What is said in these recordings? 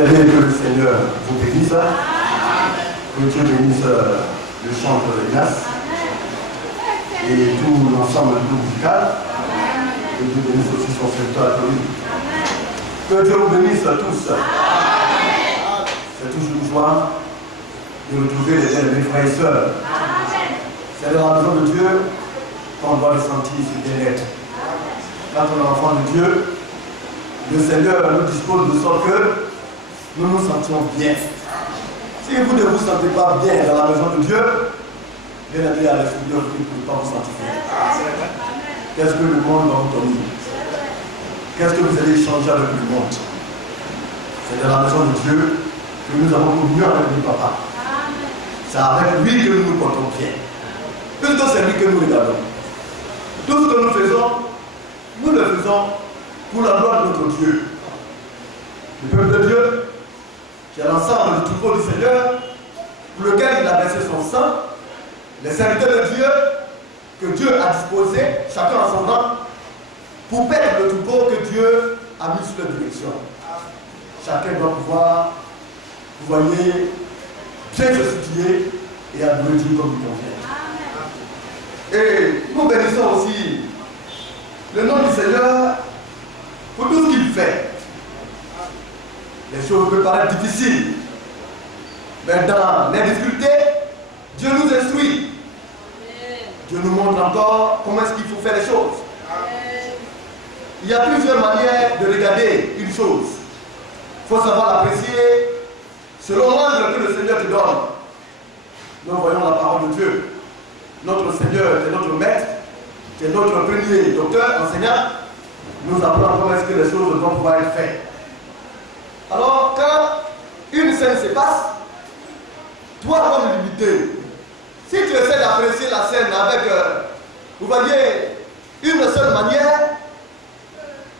Bien-aimés, que le Seigneur vous bénisse. Que Dieu bénisse le chantre Ignace et tout l'ensemble du groupe musical. Que Dieu bénisse aussi son secteur Tony. Que Dieu vous bénisse tous. C'est toujours une joie de retrouver les bien-aimés frères et sœurs. C'est dans la maison de Dieu qu'on doit ressentir ce bien-être. Quand on est enfant de Dieu, le Seigneur nous dispose de sorte que nous nous sentions bien. Si vous ne vous sentez pas bien dans la maison de Dieu, bien aller à l'extérieur, vous ne pouvez pas vous sentir bien. Qu'est-ce que le monde va vous donner? Qu'est-ce que vous allez échanger avec le monde? C'est dans la maison de Dieu que nous avons communion avec le Papa. C'est avec lui que nous nous portons bien. Puisque c'est lui que nous regardons. Tout ce que nous faisons, nous le faisons pour la gloire de notre Dieu. Le peuple de Dieu, qui est l'ensemble du troupeau du Seigneur, pour lequel il a versé son sang, les serviteurs de Dieu, que Dieu a disposé, chacun en son rang, pour perdre le troupeau que Dieu a mis sous la direction. Chacun doit pouvoir, vous voyez, bien se situer et adorer Dieu comme il convient. Et nous bénissons aussi le nom du Seigneur pour tout ce qu'il fait. Les choses peuvent paraître difficiles, mais dans les difficultés, Dieu nous instruit. Dieu nous montre encore comment est-ce qu'il faut faire les choses. Il y a plusieurs manières de regarder une chose. Il faut savoir l'apprécier selon l'angle que le Seigneur te donne. Nous voyons la parole de Dieu. Notre Seigneur est notre maître, c'est notre premier docteur, enseignant. Nous apprenons comment est-ce que les choses doivent pouvoir être faites. Alors, quand une scène se passe, toi, comme limité, si tu essaies d'apprécier la scène avec, vous voyez, une seule manière,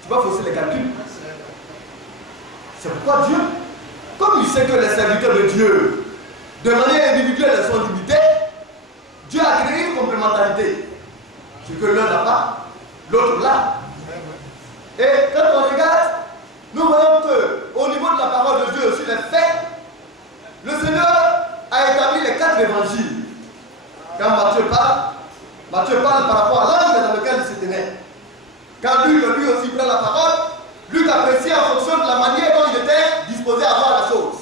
tu vas fausser les calculs. C'est pourquoi Dieu, comme il sait que les serviteurs de Dieu, de manière individuelle, sont limités, Dieu a créé une complémentarité. Ce que l'un n'a pas, l'autre l'a. Et quand on regarde, nous voyons qu'au niveau de la parole de Dieu, sur les faits, le Seigneur a établi les 4 évangiles. Quand Matthieu parle par rapport à l'angle dans lequel il se tenait. Quand Luc, lui aussi, prend la parole, Luc apprécie en fonction de la manière dont il était disposé à voir la chose.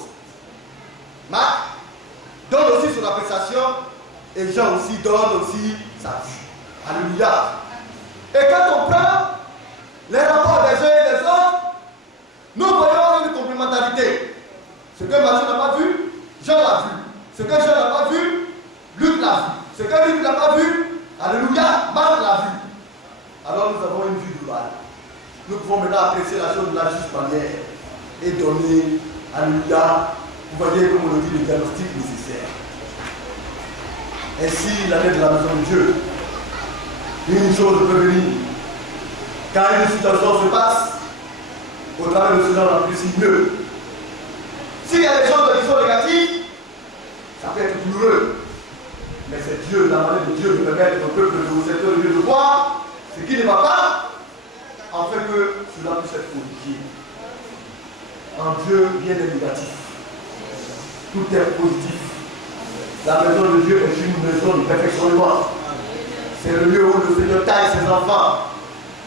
Marc donne aussi son appréciation et Jean aussi donne aussi sa vue. Alléluia. Et quand on prend les rapports des uns et des autres, nous voyons une complémentarité. Ce que Matthieu n'a pas vu, Jean l'a vu. Ce que Jean n'a pas vu, Luc l'a vu. Ce que Luc n'a pas vu, alléluia, Marc l'a vu. Alors nous avons une vue globale. Nous pouvons maintenant apprécier la chose de la juste manière et donner, alléluia, vous voyez comme on le dit, le diagnostic nécessaire. Ainsi, l'année de la maison de Dieu, une chose peut venir. Quand une situation se passe, au travers de ce genre d'apprécie mieux. S'il y a des choses qui sont négatives, ça peut être douloureux. Mais c'est Dieu, la manière de Dieu de permettre au peuple de vous être de voir ce qui ne va pas, en fait que cela puisse être positif. En Dieu, rien n'est négatif. Tout est positif. La maison de Dieu est une maison de perfectionnement. C'est le lieu où le Seigneur taille ses enfants,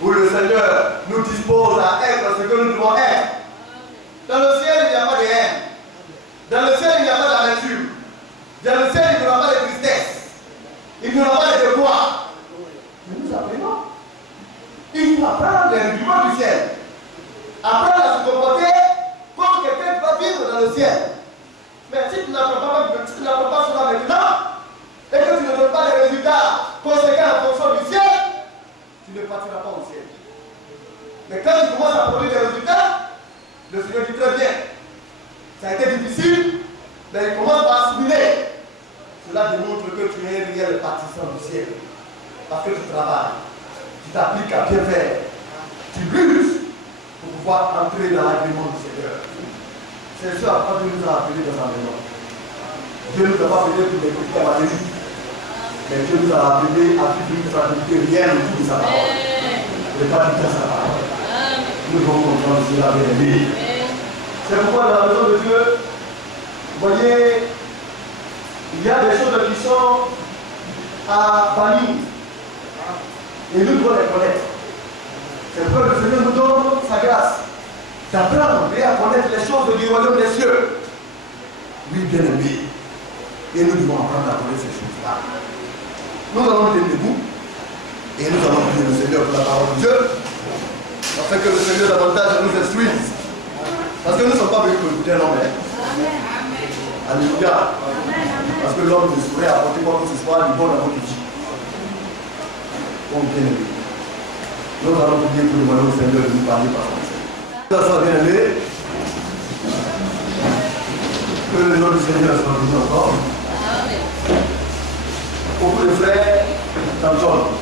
où le Seigneur nous dispose à être ce que nous devons être. Dans le ciel, il n'y a pas de haine. Dans le ciel, il n'y a pas d'amertume. Dans le ciel, il n'y aura pas de tristesse. Il n'y aura pas de quoi. Mais nous apprenons. Il faut apprendre les rudiments du ciel. Apprendre à se comporter comme quelqu'un qui va vivre dans le ciel. Mais si tu n'apprends pas cela maintenant, et que tu ne donnes pas les résultats conséquents en fonction du ciel, tu ne partiras pas au ciel. Mais quand tu commences à produire des résultats, le Seigneur dit très bien. Ça a été difficile, mais il commence à assimiler. Cela démontre que tu es un réel partisan du ciel. Parce que tu travailles, tu t'appliques à bien faire, tu luttes pour pouvoir entrer dans l'agrément du Seigneur. C'est ce à quoi Dieu nous a appelés dans sa maison. Dieu ne nous a pas appelés pour des petites matériaux. Mais Dieu nous a appelés à vivre une tranquillité réelle autour de sa parole. Ne pas dire sa parole. Nous devons comprendre cela, bien aimé. C'est pourquoi dans la maison de Dieu, vous voyez, il y a des choses qui sont à bannir. Et nous devons les connaître. C'est pourquoi le Seigneur nous donne sa grâce d'apprendre et à connaître les choses du royaume des cieux. Oui, bien aimé. Et nous devons apprendre à connaître ces choses-là. Nous allons tenir debout et nous allons prier le Seigneur pour la parole de Dieu, afin que le Seigneur davantage nous instruise. Parce que nous ne sommes pas venus pour écouter l'homme. Alléluia. Parce que l'homme ne saurait apporter quoi que ce soit du bon dans votre vie. Bon, bien aimé. Nous allons prier pour demander au Seigneur de nous parler par son Seigneur. Ça soit bien aimé. Que le nom du Seigneur soit béni encore. Beaucoup de frères t'entendent.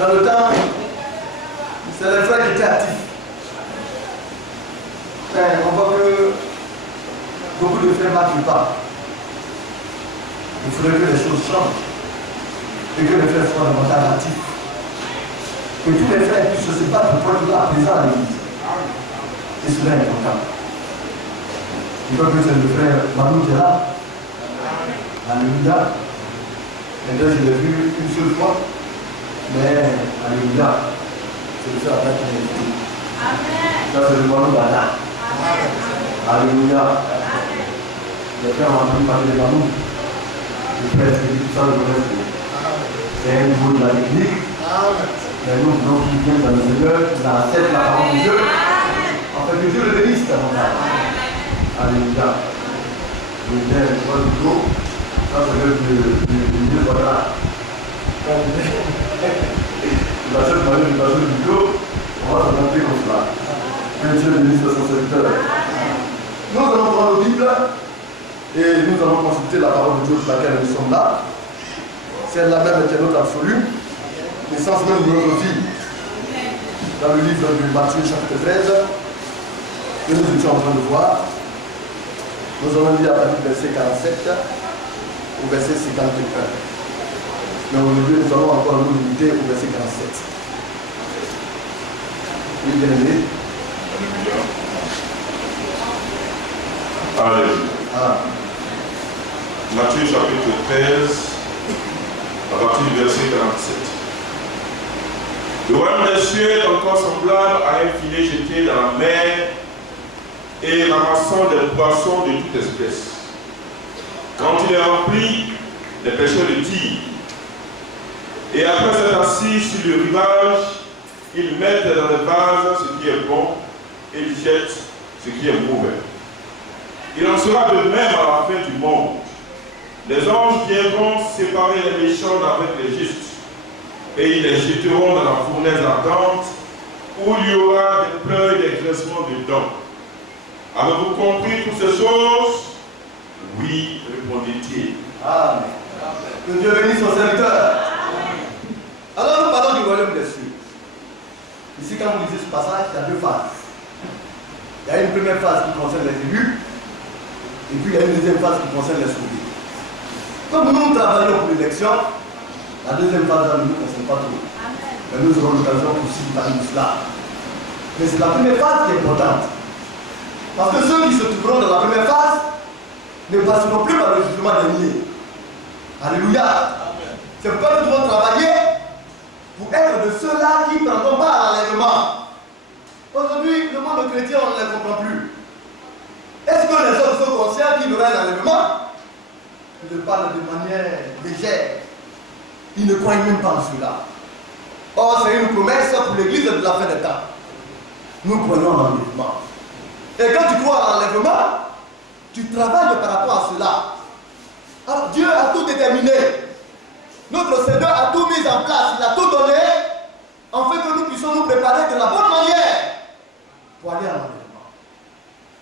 Dans le temps, c'est les frères qui étaient actifs. Mais on voit que beaucoup de frères ne marchent pas. Il faudrait que les choses changent et que les frères soient davantage actifs. Que tous les frères puissent se battre pour être là, présents à l'église. Et cela est important. Je crois que c'est le frère Manu qui est là. Alléluia. Maintenant, je l'ai vu une seule fois. Mais, alléluia. C'est le frère Abba qui est invité. Ça, c'est le Manu Bada. Alléluia. Les frères ont entendu parler de Manu. Le frère, c'est tout ça, le reste. C'est un niveau de la technique. Mais nous voulons qu'il vienne dans le Seigneur, qu'il accepte la parole de Dieu. Afin que Dieu le bénisse davantage. Alléluia. Le Père, le roi du jour. Ça, c'est le Dieu, voilà. La seule manière de passer du jour, on va se montrer comme cela. Que Dieu bénisse son serviteur. Nous allons prendre la Bible et nous allons consulter la parole de Dieu pour laquelle nous sommes là. C'est la même qui est notre absolue, l'essence même de notre vie. Dans le livre de Matthieu chapitre 13, que nous étions en train de voir, nous allons lire à partir du verset 47 au verset 51. Mais aujourd'hui, nous allons encore nous limiter au verset 47. Oui, bien aimé. Alléluia. Ah. Matthieu chapitre 13, à partir du verset 47. Le royaume des cieux est encore semblable à un filet jeté dans la mer et ramassant des poissons de toute espèce. Quand il est rempli, les pêcheurs le tirent. Et après s'être assis sur le rivage, ils mettent dans les vases ce qui est bon et ils jettent ce qui est mauvais. Il en sera de même à la fin du monde. Les anges viendront séparer les méchants d'avec les justes, et ils les jetteront dans la fournaise ardente, où il y aura des pleurs et des grincements de dents. Avez-vous compris toutes ces choses? Oui, répondit-il. Amen. Que Dieu bénisse son serviteur. Alors nous parlons du royaume des cieux. Ici, quand vous lisez ce passage, il y a deux phases. Il y a une première phase qui concerne les élus, et puis il y a une deuxième phase qui concerne les sauvés. Comme nous travaillons pour l'élection, la deuxième phase ne nous concerne pas trop. Mais nous aurons l'occasion aussi de parler de cela. Mais c'est la première phase qui est importante. Parce que ceux qui se trouveront dans la première phase ne passeront plus par le jugement dernier. Alléluia. C'est pourquoi nous devons travailler pour être de ceux-là qui ne prendront pas à l'enlèvement. Aujourd'hui, le monde chrétien, on ne les comprend plus. Est-ce que les hommes sont conscients qu'il y aura un enlèvement? Ils le parlent de manière légère. Ils ne croient même pas en cela. Or, c'est une promesse pour l'église de la fin des temps. Nous croyons en l'enlèvement. Et quand tu crois en l'enlèvement, tu travailles par rapport à cela. Alors, Dieu a tout déterminé. Notre Seigneur a tout mis en place. Il a tout donné, afin que nous puissions nous préparer de la bonne manière pour aller à l'enlèvement.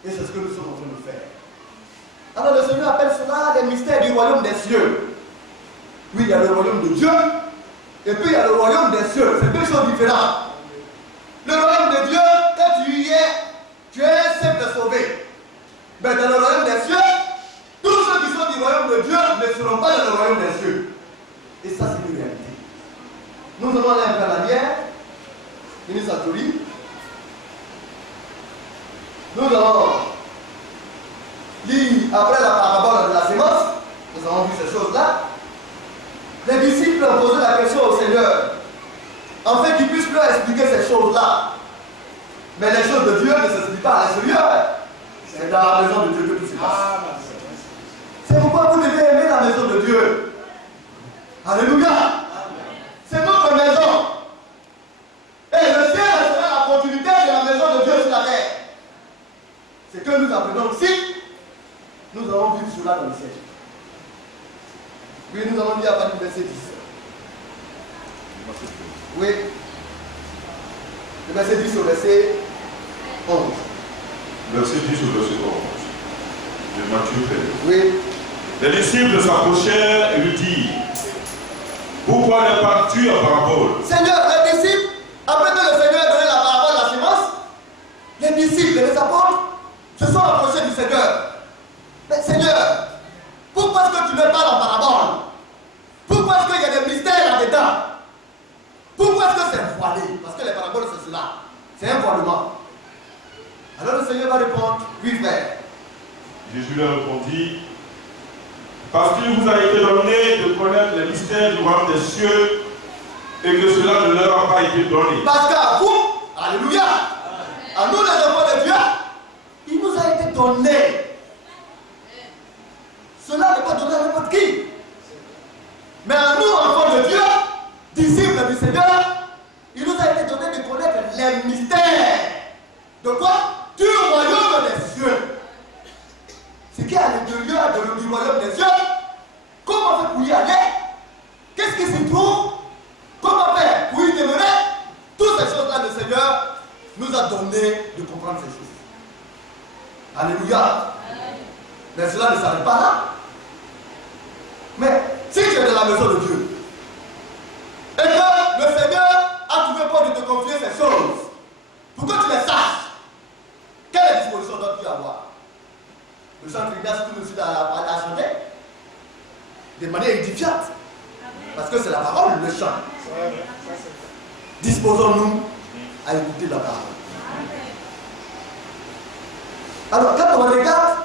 Et c'est ce que nous sommes en train de faire. Alors le Seigneur appelle cela les mystères du royaume des cieux. Oui, il y a le royaume de Dieu, et puis il y a le royaume des cieux. C'est deux choses différentes. Le royaume de Dieu, quand tu y es, tu es un simple sauvé. Mais dans le royaume des cieux, tous ceux qui sont du royaume de Dieu ne seront pas dans le royaume des cieux. Et ça, c'est une réalité. Nous allons aller un peu en arrière. Ministre Satori. Nous allons lire après la parabole de la sémence. Nous avons vu ces choses-là. Les disciples ont posé la question au Seigneur, afin qu'il puisse leur expliquer ces choses-là. Mais les choses de Dieu ne s'expliquent pas à l'extérieur. C'est dans la maison de Dieu que tout se passe. C'est pourquoi vous devez aimer la maison de Dieu. Alléluia. C'est notre maison. Et le ciel sera la continuité de la maison de Dieu sur la terre. C'est que nous apprenons ici. Nous allons vivre cela dans le ciel. Oui, nous allons lire à partir du verset 10. Oui. Le verset 10 au verset 11. Verset 10 au verset 11. De Matthieu 13. Oui. Les disciples s'approchèrent et lui dirent, pourquoi ne parles-tu en parabole? Seigneur, les disciples, après que le Seigneur ait donné la parabole de la sémence, les disciples et les apôtres se sont approchés du Seigneur. Mais Seigneur, pourquoi est-ce que tu ne parles en parabole? Pourquoi est-ce qu'il y a des mystères là-dedans? Pourquoi est-ce que c'est voilé? Parce que les paraboles, c'est cela. C'est un voilement. Alors le Seigneur va répondre, oui frère. Jésus leur répondit, parce qu'il vous a été donné de connaître les mystères du royaume des cieux et que cela ne leur a pas été donné. Parce qu'à vous, alléluia, à nous les enfants de Dieu, il nous a été donné. Cela n'est pas donné à n'importe qui. Mais à nous, enfants de Dieu, disciples du Seigneur, il nous a été donné de connaître les mystères. De quoi? Du royaume des cieux. Ce qui est à l'intérieur du royaume des cieux, comment faire pour y aller? Qu'est-ce qui s'y trouve? Comment faire pour y demeurer? Toutes ces choses-là, le Seigneur nous a donné de comprendre ces choses. Alléluia. Mais cela ne s'arrête pas là. Mais si tu es dans la maison de Dieu, et que le Seigneur a trouvé bon de te confier ces choses, pour que tu les saches, quelle disposition dois-tu avoir? Le chant Trinidad, si tu nous à chanter, de manière édifiante. Parce que c'est la parole, le chant. Disposons-nous à écouter la parole. Alors, quand on regarde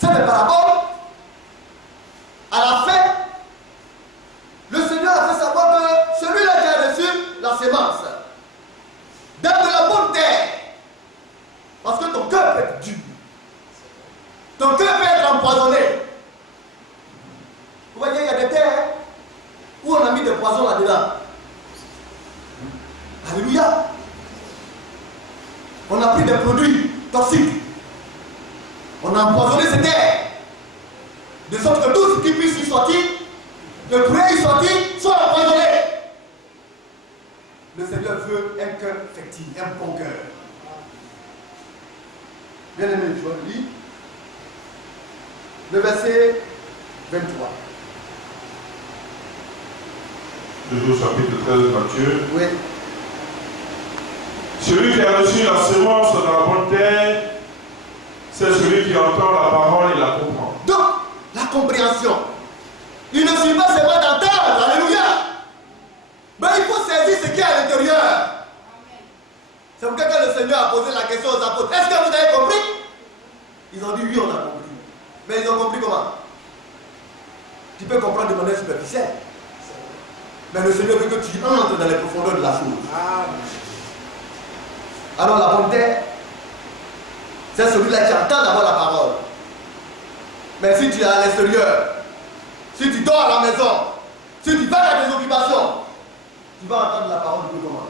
cette parabole, à la fin, le Seigneur a fait savoir que celui-là qui a reçu la sémence, dans de la bonne terre, parce que ton cœur peut être dur, ton cœur peut être empoisonné. Vous voyez, il y a des terres où on a mis des poisons là-dedans. Alléluia. On a pris des produits toxiques. On a empoisonné ces terres. De sorte que tout ce qui puisse y sortir, le pourrait y sortir, soit empoisonné. Le Seigneur veut un cœur fertile, un bon cœur. Bien aimé, je vais lire le verset 23. Toujours chapitre 13 de Matthieu. Oui. Celui qui a reçu la sémence dans la bonne terre, c'est celui qui entend la parole et la comprend. Donc, la compréhension. Il ne suffit pas seulement d'entendre, alléluia. Mais il faut saisir ce qui est à l'intérieur. C'est pourquoi quand le Seigneur a posé la question aux apôtres, est-ce que vous avez compris? Ils ont dit oui, on a compris. Mais ils ont compris comment? Tu peux comprendre de manière superficielle. Mais le Seigneur veut que tu entres dans les profondeurs de la chose. Alors la bonne terre, c'est celui-là qui entend d'abord la parole. Mais si tu es à l'extérieur, si tu dors à la maison, si tu vas à tes occupations, tu vas entendre la parole de Dieu comment?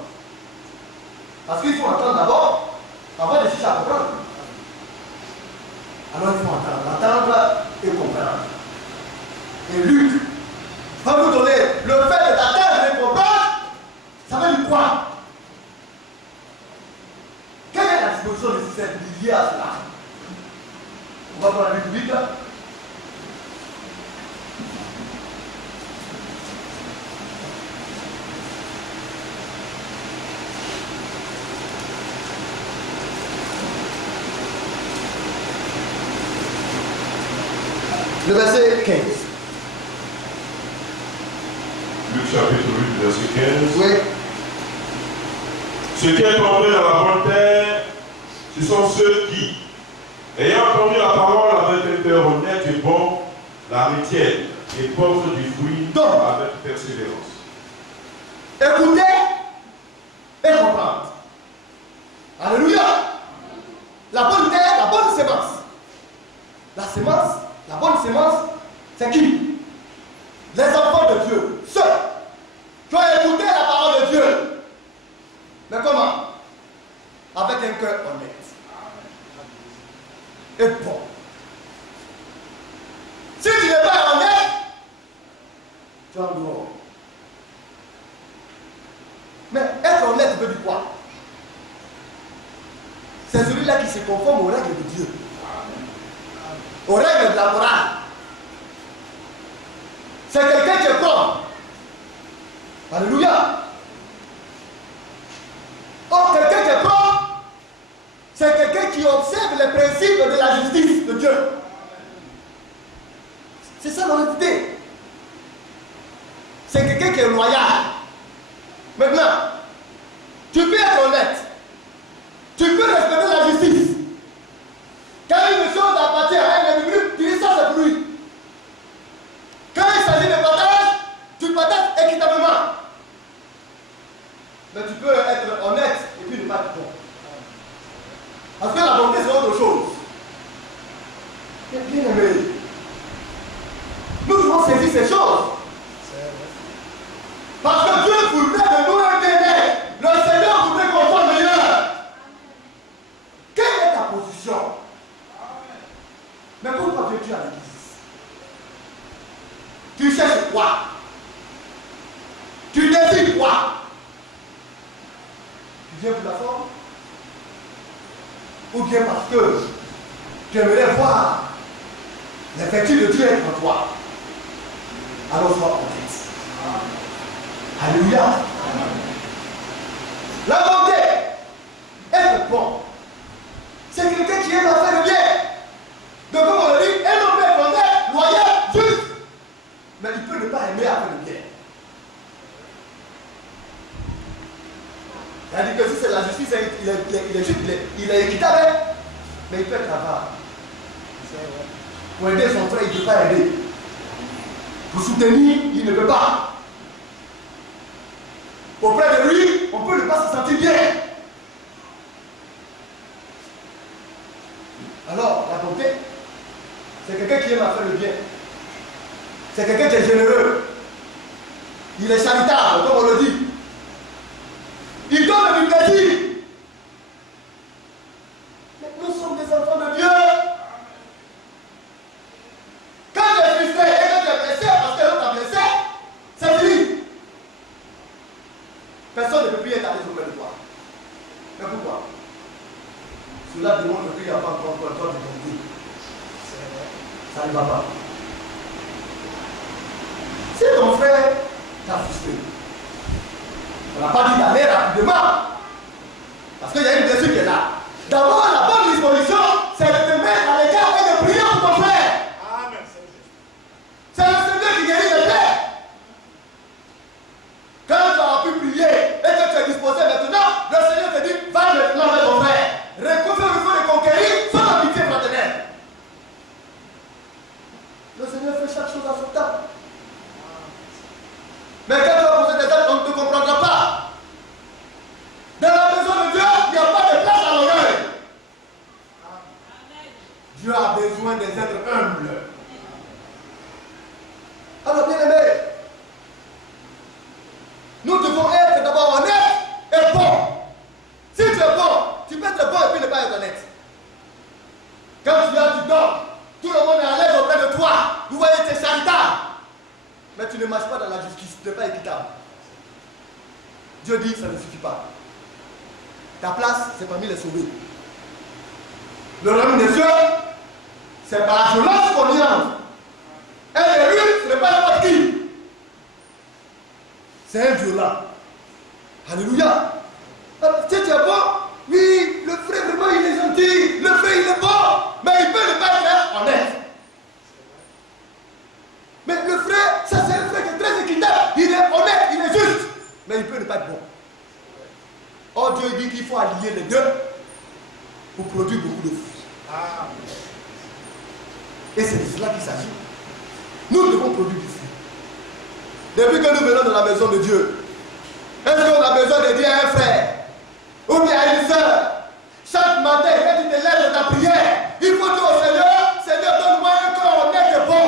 Parce qu'il faut entendre d'abord, avant de chercher à comprendre. Alors il faut entendre et comprendre. Et Luc va vous donner le fait d'entendre et de comprendre, ça veut dire quoi? Quelle est la disposition nécessaire liée à cela? On va voir la Luc 8. Le verset 15. Luc chapitre 8, verset 15. Oui. Ce qui est tombé dans la bonne terre, ce sont ceux qui, Ayant entendu la parole avec un cœur honnête et bon, la retienne et porte du fruit avec persévérance. Écoutez et comprendre. Alléluia. La bonne terre, la bonne sémence. La sémence, la bonne sémence, c'est qui? Les enfants de Dieu. Ceux qui ont écouté la parole de Dieu. Mais comment? Avec un cœur honnête. Et bon. Si tu n'es pas honnête, tu es en dehors. Mais être honnête veut dire quoi? C'est celui-là qui se conforme aux règles de Dieu. Aux règles de la morale. C'est quelqu'un qui est propre. Alléluia. Or, quelqu'un qui est propre, c'est quelqu'un qui observe les principes de la justice de Dieu. C'est ça l'honnêteté. C'est quelqu'un qui est loyal. Maintenant, tu peux être honnête. Tu peux respecter la justice. Quand une chose appartient à un individu, tu dis ça c'est pour lui. Quand il s'agit de partage, tu partages équitablement. Mais tu peux être honnête et puis ne pas être bon. Parce que la bonté c'est autre chose. Bien aimé. Nous devons saisir ces choses. Parce que Dieu voudrait de nous un bien-être. Le Seigneur voudrait qu'on soit meilleur. Quelle est ta position? Mais pourquoi viens-tu à l'église? Tu cherches quoi? Tu désires quoi? Tu viens pour la forme? Ou bien parce que tu aimerais voir les vertus de Dieu être en toi? Alors sois honnête. Alléluia. La bonté, être bon, c'est quelqu'un qui aime à faire le bien. Donc comme on le dit, un homme est honnête, loyal, juste. Mais il peut ne pas aimer à faire le bien. Il a dit que si c'est la justice, il est juste, il est équitable, mais il peut être avare. Pour aider son frère, il ne peut pas aider. Pour soutenir, il ne peut pas. Auprès de lui, on peut ne pas se sentir bien. Alors, la bonté, c'est quelqu'un qui aime à faire le bien. C'est quelqu'un qui est généreux. Il est charitable, comme on le dit. Il donne du plaisir. Mais nous sommes des enfants de Dieu. Quand tu es frustré et que tu es blessé parce que l'autre t'a blessé, c'est fini. Personne ne peut plus être à l'aise auprès de toi. Mais pourquoi? Cela démontre qu'il n'y a pas encore toi de bonté. Ça ne va pas. Si ton frère t'a frustré, on n'a pas dit d'aller rapidement. Parce qu'il y a une blessure qui est là. D'abord, la bonne disposition, c'est de te mettre à l'écart et de prier pour ton frère. Amen. C'est le Seigneur qui guérit les plaies. Quand tu as pu prier et que tu es disposé maintenant, le Seigneur te dit, va maintenant avec ton frère. Recouvre le feu de conquérir sans amitié fraternelle. Le Seigneur fait chaque chose à son temps. Mais quand tu vas poser des actes, on ne te comprendra pas. Dans la maison de Dieu, il n'y a pas de place à l'orgueil. Dieu a besoin des êtres humbles. Alors, bien aimé, nous devons être d'abord honnêtes et bons. Si tu es bon, tu peux être bon et puis ne pas être honnête. Quand tu as du don, tout le monde est à l'aise auprès de toi. Vous voyez, tu es charitable. Mais tu ne marches pas dans la justice, tu n'es pas équitable. Dieu dit que ça ne suffit pas. Ta place, c'est parmi les sauvés. Le royaume des cieux, c'est par la violence qu'on y entre. Un élu, ce n'est pas n'importe qui. C'est un violent. Alléluia. Alors, si tu es bon, oui, le frère vraiment il est gentil, le frère il est bon, mais il peut ne pas être honnête. Mais le frère, ça c'est un frère qui est très équitable, il est honnête, il est juste, mais il peut ne pas être bon. Or Dieu dit qu'il faut allier les deux pour produire beaucoup de fruits. Et c'est de cela qu'il s'agit. Nous devons produire du fruit. Depuis que nous venons de la maison de Dieu, est-ce qu'on a besoin de dire à un frère ou bien à une soeur, chaque matin, quand tu te lèves de ta prière, il faut dire au Seigneur, Seigneur, donne-moi un corps honnête et bon.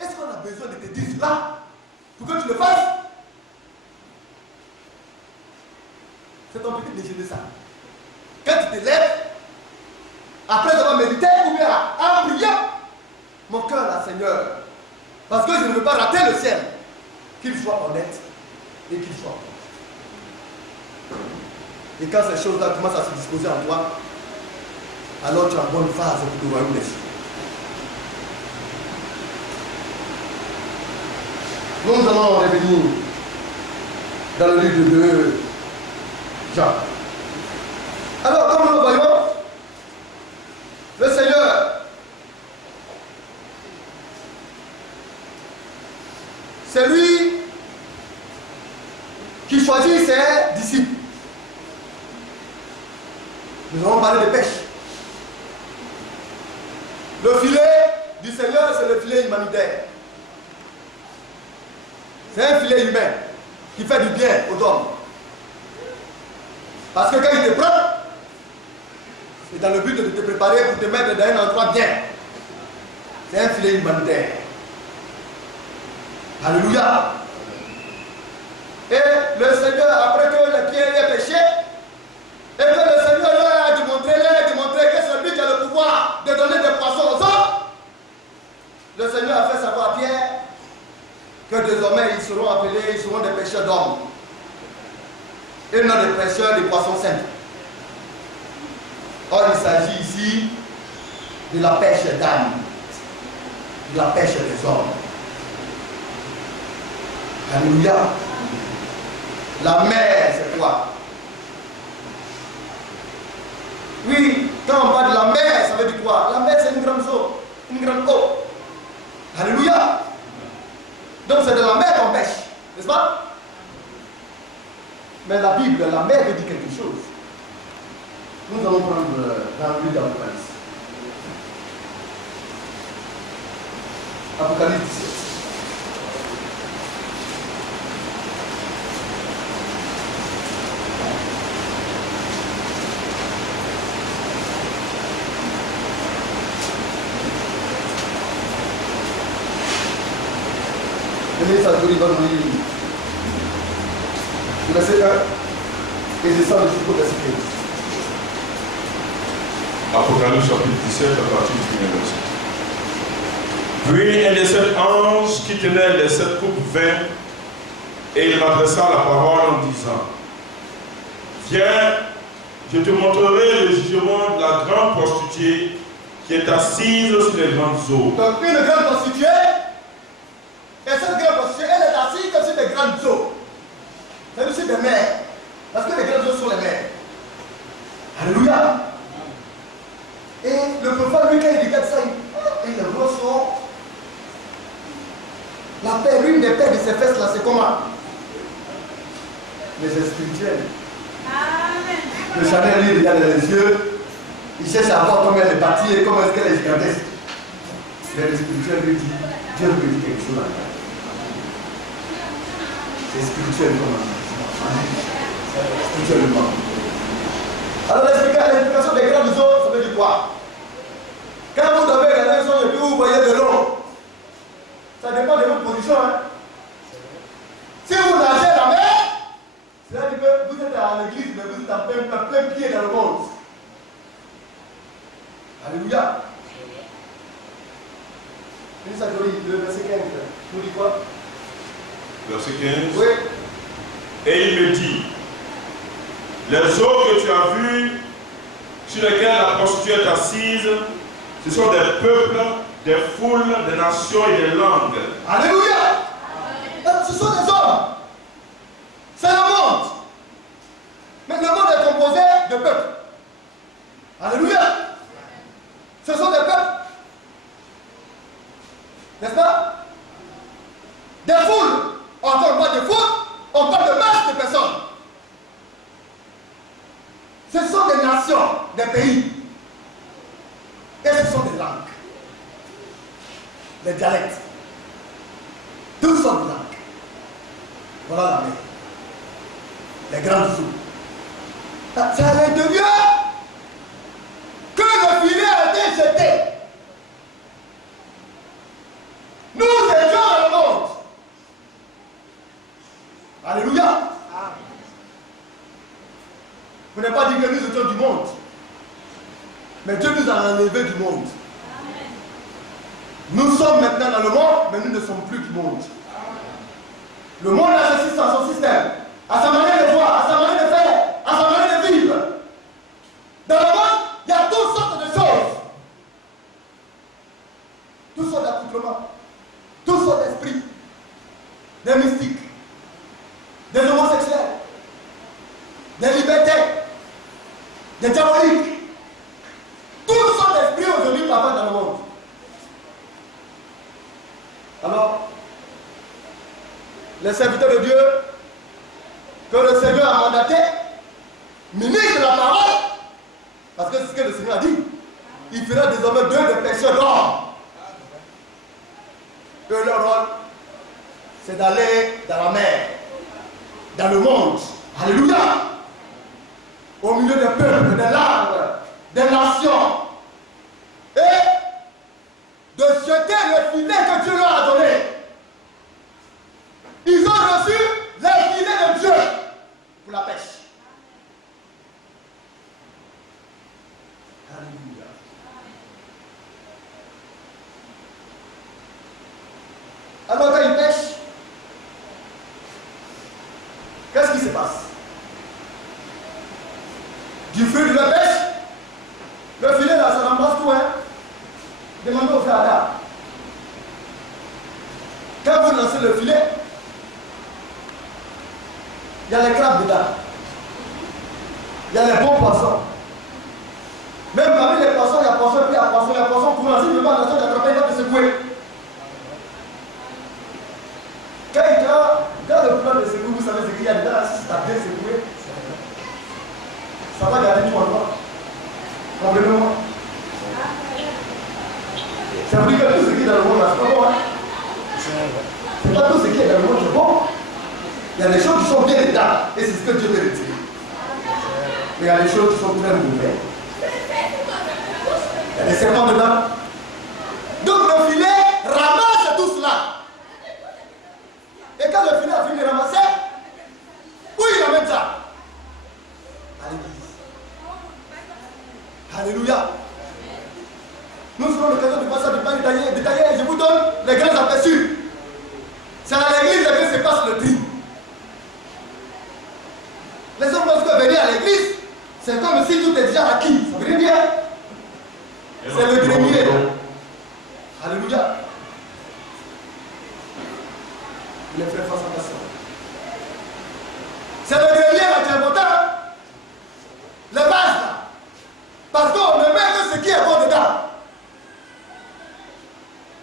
Est-ce qu'on a besoin de te dire cela pour que tu le fasses? C'est ton but de déjeuner ça. Quand tu te lèves, après avoir médité ou bien en priant, mon cœur là, Seigneur, parce que je ne veux pas rater le ciel, qu'il soit honnête et qu'il soit bon. Et quand ces choses-là commencent à se disposer en toi, alors tu es en bonne phase pour le royaume des cieux. Nous allons revenir dans le livre de Jean. Alors, comme nous le voyons, le Seigneur, c'est lui qui choisit ses disciples. Nous allons parler de pêche. Le filet du Seigneur, c'est le filet humanitaire. C'est un filet humain qui fait du bien aux hommes. Parce que quand il te prend, c'est dans le but de te préparer pour te mettre dans un endroit bien. C'est un filet humanitaire. Alléluia. Et le Seigneur, après que le pied ait péché, et que le Seigneur leur a démontré que c'est lui qui a le pouvoir de donner des poissons aux hommes, le Seigneur a fait savoir à Pierre que désormais ils seront des pêcheurs d'hommes. Et non des pêcheurs des poissons simples. Or, il s'agit ici de la pêche d'âme, de la pêche des hommes. Alléluia. La mer, c'est quoi? Oui, quand on parle de la mer, ça veut dire quoi? La mer, c'est une grande eau, une grande eau. Alléluia. Donc c'est de la mer qu'on pêche, n'est-ce pas? Mais la Bible, la mer veut dire quelque chose. Nous allons prendre dans le livre d'Apocalypse. Apocalypse 17. Venez, ça va nous lire. Verset 1. Et descend jusqu'au verset 15. Apocalypse chapitre 17 à partir du premier verset. Puis un des 7 anges qui tenait les 7 coupes vins, et il m'adressa la parole en disant: Viens, je te montrerai le jugement de la grande prostituée qui est assise sur les grandes eaux. Donc une grande prostituée, et cette grande prostituée, elle est assise sur des grandes eaux. C'est aussi des mers. Parce que les grandes eaux sont les mers. Alléluia. Et le prophète, lui, quand il regarde ça, il le ressent. La paix, l'une des paix de ses fesses là, c'est comment? Mais c'est spirituel. Amen. Le Chanel, lui, il regarde dans les yeux. Il cherche à voir comment elle est bâtie et comment est-ce qu'elle est gigantesque. Mais le spirituel lui dit, Dieu lui dit quelque chose là. C'est spirituel comment? Spirituellement. Alors l'explication des grandes eaux, ça veut dire quoi? Quand vous avez regardé son et puis vous voyez de l'eau, ça dépend de votre position. Hein? Si vous nagez la mer, c'est-à-dire que vous êtes à l'église, mais vous êtes en plein pied dans le monde. Alléluia. Le verset 15, nous dit quoi? Verset 15. Oui. Et il me dit: les eaux que tu as vues, sur lesquelles la prostituée est assise, ce sont des peuples, des foules, des nations et des langues. Alléluia. Ce sont des hommes. C'est le monde. Mais le monde est composé de peuples. Alléluia. Ce sont des peuples. N'est-ce pas? Des foules. On parle pas de foules, on parle de masse de personnes. Ce sont des nations, des pays. les dialectes, toutes sortes de langues. Voilà la mer. Les grandes eaux. C'est à l'intérieur que le filet a été jeté. Nous étions dans le monde. Alléluia. Vous n'avez pas dit que nous étions du monde. Mais Dieu nous a enlevés du monde. Nous sommes maintenant dans le monde, mais nous ne sommes plus du monde. Le monde a ceci dans son système, à sa manière de voir, à sa manière de faire, à sa manière de vivre. Dans le monde, il y a toutes sortes de choses. Toutes sortes d'accoutrements, toutes sortes d'esprits, des mystiques, des homosexuels, des libertaires, des diaboliques. Toutes sortes d'esprits aujourd'hui parfois dans le monde. Alors, les serviteurs de Dieu que le Seigneur a mandaté ministrent la parole, parce que c'est ce que le Seigneur a dit. Il fera désormais d'eux des pêcheurs d'hommes. Que leur rôle, c'est d'aller dans la mer, dans le monde. Alléluia. Au milieu des peuples, des langues, des nations. Et de jeter le filet que Dieu leur a donné. Ils ont reçu les filets de Dieu pour la pêche. Alléluia. Alors quand ils pêchent, qu'est-ce qui se passe? Du fruit de la pêche, le filet là, ça ramasse tout, hein? Demandez au frère Adam. Quand vous lancez le filet, il y a les crabes dedans. Il y a les bons poissons. Même parmi les poissons, il y a poisson, puis il y a poisson, il y a poisson courant. Si tu ne veux pas lancer d'attraper, il va te secouer. Quand il y a dans le plan de secours, vous savez ce qu'il y a dedans, si c'est à bien secoué, ça va garder tout en toi. Comprenez-moi? Ça veut dire que tout ce qui est dans le monde, là, c'est pas bon, hein? C'est pas tout ce qui est dans le monde qui est bon. Il y a des choses qui sont bien dedans, et c'est ce que Dieu veut retirer. Mais il y a des choses qui sont très mauvaises. Il y a des serpents dedans. Donc le filet ramasse tout cela. Et quand le filet a fini de ramasser, où il ramène ça? À l'église. Alléluia. Nous serons l'occasion de passer du pain détaillé. Je vous donne les grands aperçus. C'est à l'église que se passe le tri. Les hommes pensent que venir à l'église, c'est comme si tout est déjà acquis. Ça veut rien dire. C'est le grenier. Alléluia. Les frères face à face. C'est le grenier qui est important. Les bases là. Parce qu'on ne met que ce qui est bon dedans.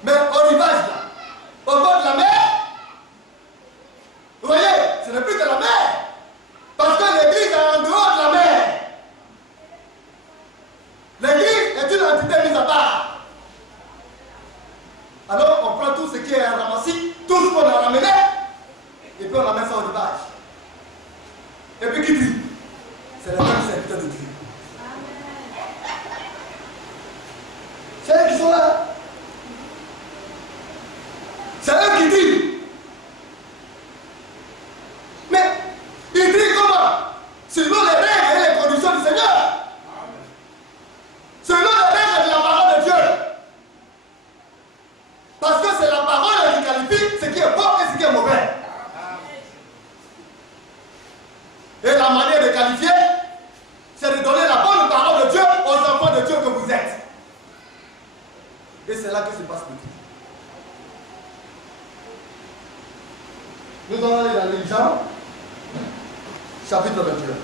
Mais au rivage là, au bord de la mer, vous voyez, ce n'est plus que la mer. Parce que l'église est en dehors de la mer. L'église est une entité mise à part. Alors on prend tout ce qui est ramassé, tout ce qu'on a ramené, et puis on ramène ça au rivage. Et puis qui dit? C'est le même serviteur de Dieu. C'est eux qui sont là. C'est eux qui disent. Mais ils disent comment? Selon les règles et les conditions du Seigneur. Selon les règles de la parole de Dieu. Parce que c'est la parole qui qualifie ce qui est bon et ce qui est mauvais. Et la manière de qualifier, c'est de donner la bonne parole de Dieu aux enfants de Dieu que vous êtes. Et c'est là que se passe le tout. Nous allons aller dans les Jean, chapitre 21.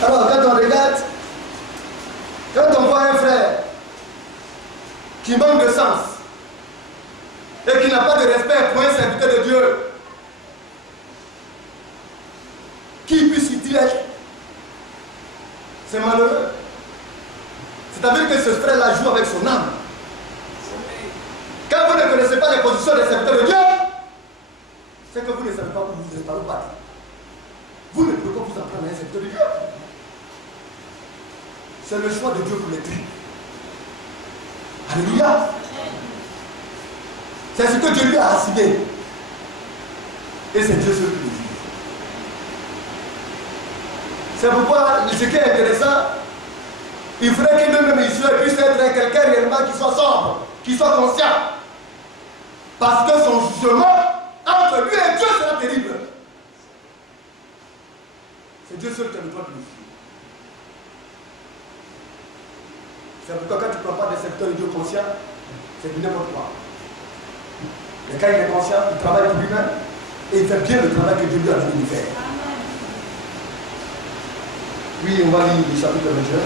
Alors, quand on regarde, quand on voit un frère qui manque de sens et qui n'a pas de respect pour un serviteur de Dieu, qui puisse y dire, c'est malheureux. C'est-à-dire que ce frère-là joue avec son âme. Quand vous ne connaissez pas les positions des serviteurs de Dieu, c'est que vous ne savez pas où vous êtes battre. Vous ne pouvez pas vous apprendre à un serviteur de Dieu. C'est le choix de Dieu pour les tripes. Alléluia. C'est ce que Dieu lui a assigné. Et c'est Dieu seul qui le dit. C'est pourquoi ce qui est intéressant, il faudrait que nous-mêmes ici puisse être quelqu'un réellement qui soit sobre, qui soit conscient. Parce que son jugement entre lui et Dieu sera terrible. C'est Dieu seul qui a le droit de le suivre. C'est pourquoi quand tu ne prends pas des secteurs de Dieu conscients, c'est du n'importe quoi. Mais quand il est conscient, il travaille pour lui-même et il fait bien le travail que Dieu lui a donné de faire. Oui, on va lire le chapitre 21.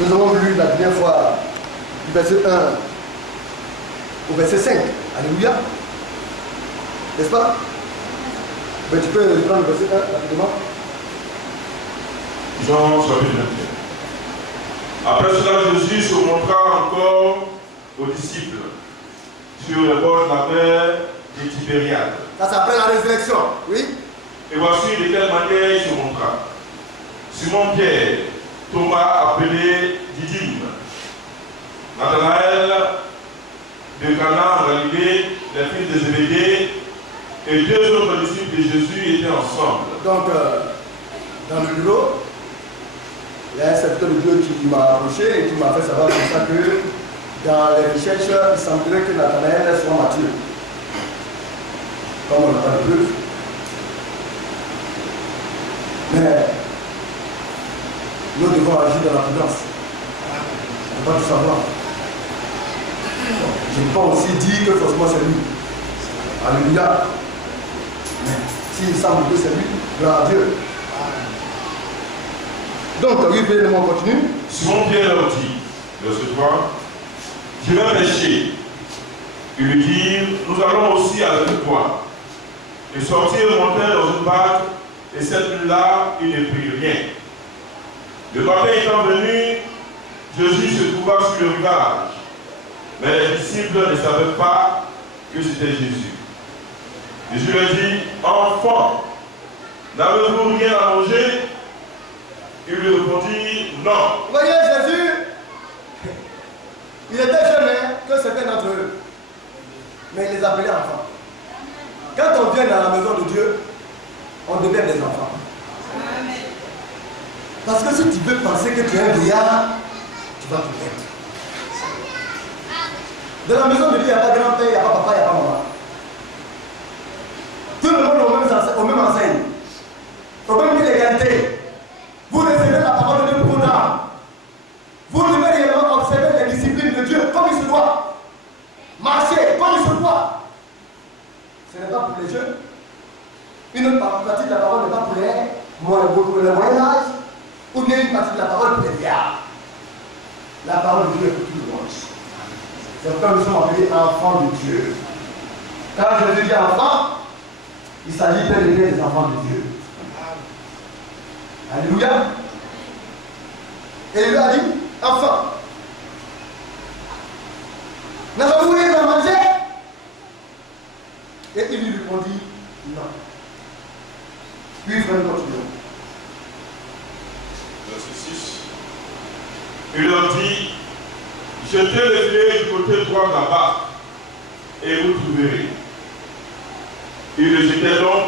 Nous avons lu la dernière fois du verset 1 au verset 5. Alléluia. N'est-ce pas? Mais tu peux prendre le verset 1 rapidement. Jean chapitre 21. Après cela, Jésus se montra encore aux disciples sur le bord de la mer de Tibériade. Ça, c'est après la résurrection. Oui. Et voici de quelle manière il se montra. Simon Pierre, Thomas appelé Didyme, Nathanaël de Cana en Galilée, les fils de Zébédée, et deux autres disciples de Jésus étaient ensemble. Donc, dans le bureau, il y a un serviteur de Dieu qui m'a approché et qui m'a fait savoir comme ça que dans les recherches, il semblerait que Nathanaël soit mature. Comme on n'a pas de preuve. Mais nous devons agir dans la prudence. On ne peut pas tout savoir. Je ne peux pas aussi dire que forcément c'est lui. Alléluia. Mais s'il semble que c'est lui, gloire à Dieu. Donc, oui, bien, on continue. Simon Pierre leur dit, verset 3, je vais pêcher. Ils lui dirent, nous allons aussi avec toi. Ils sortirent, montèrent dans une barque, et cette nuit-là, ils ne prirent rien. Le matin étant venu, Jésus se trouva sur le rivage. Mais les disciples ne savaient pas que c'était Jésus. Jésus leur dit, enfants, n'avez-vous rien à manger? Il lui répondit, non. Vous voyez, Jésus, il était jeune que certains d'entre eux, mais il les appelait enfants. Quand on vient dans la maison de Dieu, on devient des enfants. Parce que si tu veux penser que tu es un vieillard, tu vas tout être. Dans la maison de Dieu, il n'y a pas grand-père, il n'y a pas papa, il n'y a pas maman. Tout le monde au même enseigne. Au même pied d'égalité. Vous recevez la parole de Dieu pour l'âme. Vous devez réellement observer les disciplines de Dieu comme il se doit. Marcher comme il se doit. Ce n'est pas pour les jeunes. Une autre partie de la parole n'est pas pour les moyen âge, ou bien une partie de la parole pour les vieillards. La parole de Dieu est pour tout le monde. C'est pourquoi nous sommes appelés enfants de Dieu. Quand Jésus dit enfant, il s'agit bel et bien des enfants de Dieu. Alléluia. Et il lui a dit, enfant, n'avez-vous rien à manger? Et il lui répondit, non. Puis frère, continuons. Verset 6. Il leur dit, jetez le filet du côté droit de la barque, et vous trouverez. Il le jetait donc,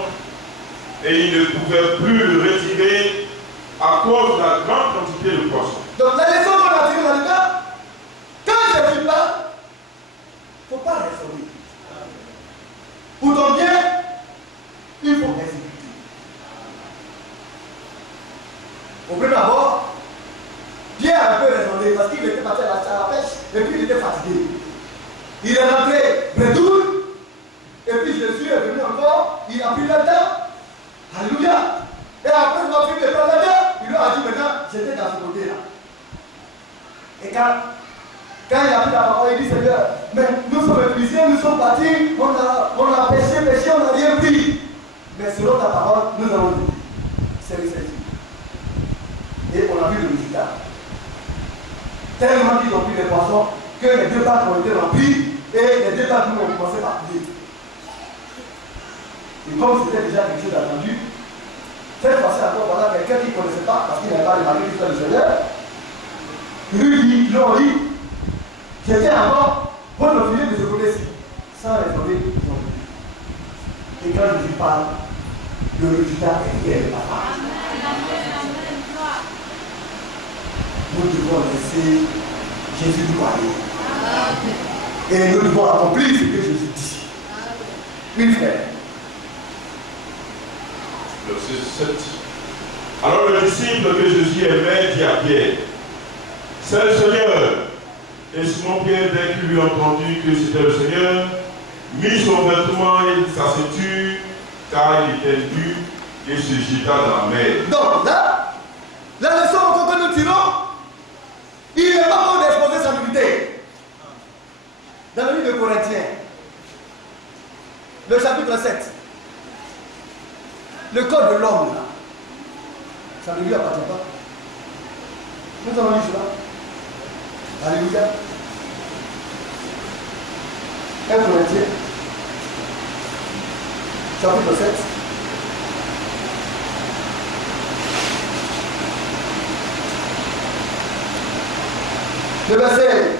et il ne pouvait plus le retirer à cause de la grande quantité de poissons. Donc la leçon qu'on a tirée là-dedans, quand Jésus parle, il ne faut pas raisonner. Pour ton bien, il faut exécuter. Au premier abord, Pierre a un peu raisonné parce qu'il était parti à la pêche et puis il était fatigué. Il est rentré bredouille et puis Jésus est venu encore, il a pris le temps. Alléluia. Et après, il a pris le temps, il lui a dit maintenant, j'étais dans ce côté-là. mais nous sommes épuisés, nous sommes partis, on a pêché, on n'a rien pris. Mais selon ta parole, nous allons vivre. C'est réceptif. Et on a vu le résultat. Tellement qu'ils ont pris des poissons que les 2 bacs ont été remplis et les 2 bacs ont commencé à couler. Et comme c'était déjà quelque chose d'attendu, cette fois-ci encore, voilà quelqu'un qui ne connaissait pas, parce qu'il n'avait pas remarqué l'histoire du Seigneur, lui dit, l'ont dit, j'étais encore pour le filet de ce côté-ci, sans raisonner, ils ont vu. Et quand je lui parle, le résultat est réel, papa. Nous devons laisser Jésus nous parler. Et nous devons accomplir ce que Jésus dit. Une frère. Verset 7. Alors le disciple que Jésus aimait dit à Pierre, c'est le Seigneur. Et Simon Pierre, dès qu'il eut entendu que c'était le Seigneur, mit son vêtement et sa ceinture, car il était nu, et se jeta dans la mer. Donc là, la leçon que nous tirons, il n'est pas bon d'exposer sa nudité. Dans le livre de Corinthiens, le chapitre 7, le corps de l'homme, là, ça ne lui appartient pas. Nous allons lire cela. Alléluia. 1 Corinthiens, chapitre 7. Le verset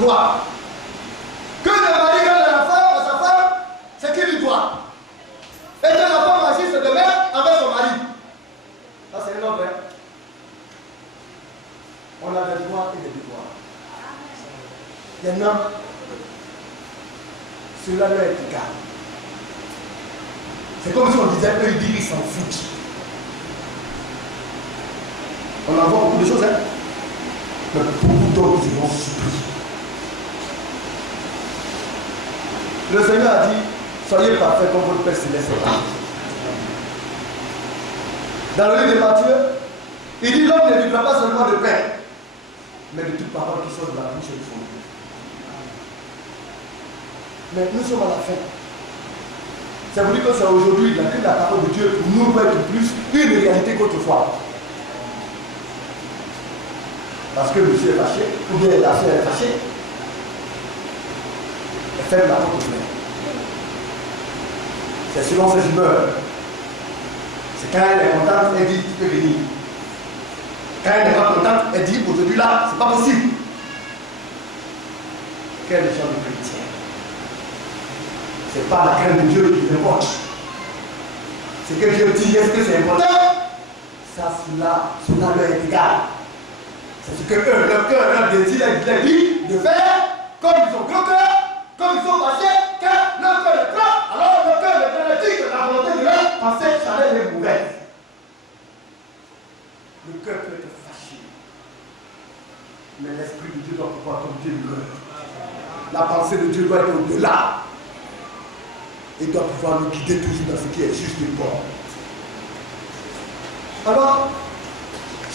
3. Que le mari donne à sa femme, c'est qu'il lui doit. Et que la femme agisse de même avec son mari. Ça, c'est un ordre. On a des droits et des devoirs. Il y en a, cela leur est égal. C'est comme si on disait, eux, ils disent qu'ils s'en foutent. On en voit beaucoup de choses, hein. Mais beaucoup d'autres, ils vont surpris. Le Seigneur a dit, soyez parfaits comme votre Père Céleste est parfait. Dans le livre de Matthieu, il dit, l'homme ne vivra pas seulement de pain, mais de toute parole qui sort de la bouche de son Dieu. Mais nous sommes à la fin. Ça veut dire que c'est aujourd'hui que la parole de Dieu nous doit être plus une réalité qu'autrefois. Parce que monsieur est fâché, ou bien la soeur est fâchée, elle ferme la porte au frère. C'est selon ses humeurs. C'est quand elle est contente, elle dit, tu peux venir. Quand elle n'est pas contente, elle dit, aujourd'hui là, c'est pas possible. Quel genre de chrétien? C'est pas la crainte de Dieu qui importe. C'est que Dieu dit, est-ce que c'est important? Ça, cela leur est égal. C'est ce que eux, leur cœur, leur désir, leur dit de faire, comme ils ont gros cœur, comme ils sont fâchés, car leur cœur est grand, alors leur cœur est dit que la volonté de leur pensée chaleur est mauvaise. Le cœur peut être fâché, mais l'Esprit de Dieu doit pouvoir dompter le cœur. La pensée de Dieu doit être au-delà. Il doit pouvoir nous guider toujours dans ce qui est juste et bon. Alors,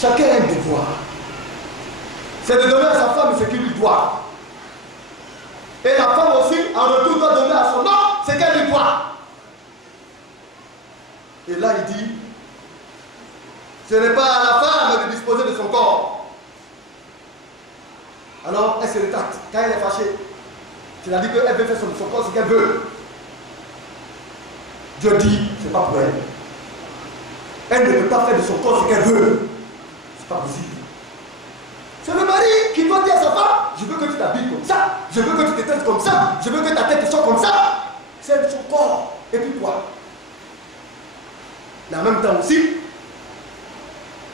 chacun a un devoir. C'est de donner à sa femme ce qu'il lui doit. Et la femme aussi, en retour, doit donner à son homme ce qu'elle lui doit. Et là, il dit, ce n'est pas à la femme de disposer de son corps. Alors, elle se rétracte. Quand elle est fâchée, c'est-à-dire qu'elle veut faire son corps ce qu'elle veut. Dieu dit, ce n'est pas pour elle. Elle ne peut pas faire de son corps ce qu'elle veut. Ce n'est pas possible. C'est le mari qui doit dire à sa femme, je veux que tu t'habilles comme ça, je veux que tu te têtes comme ça, je veux que ta tête soit comme ça. C'est son corps. Et puis toi. Mais en même temps aussi,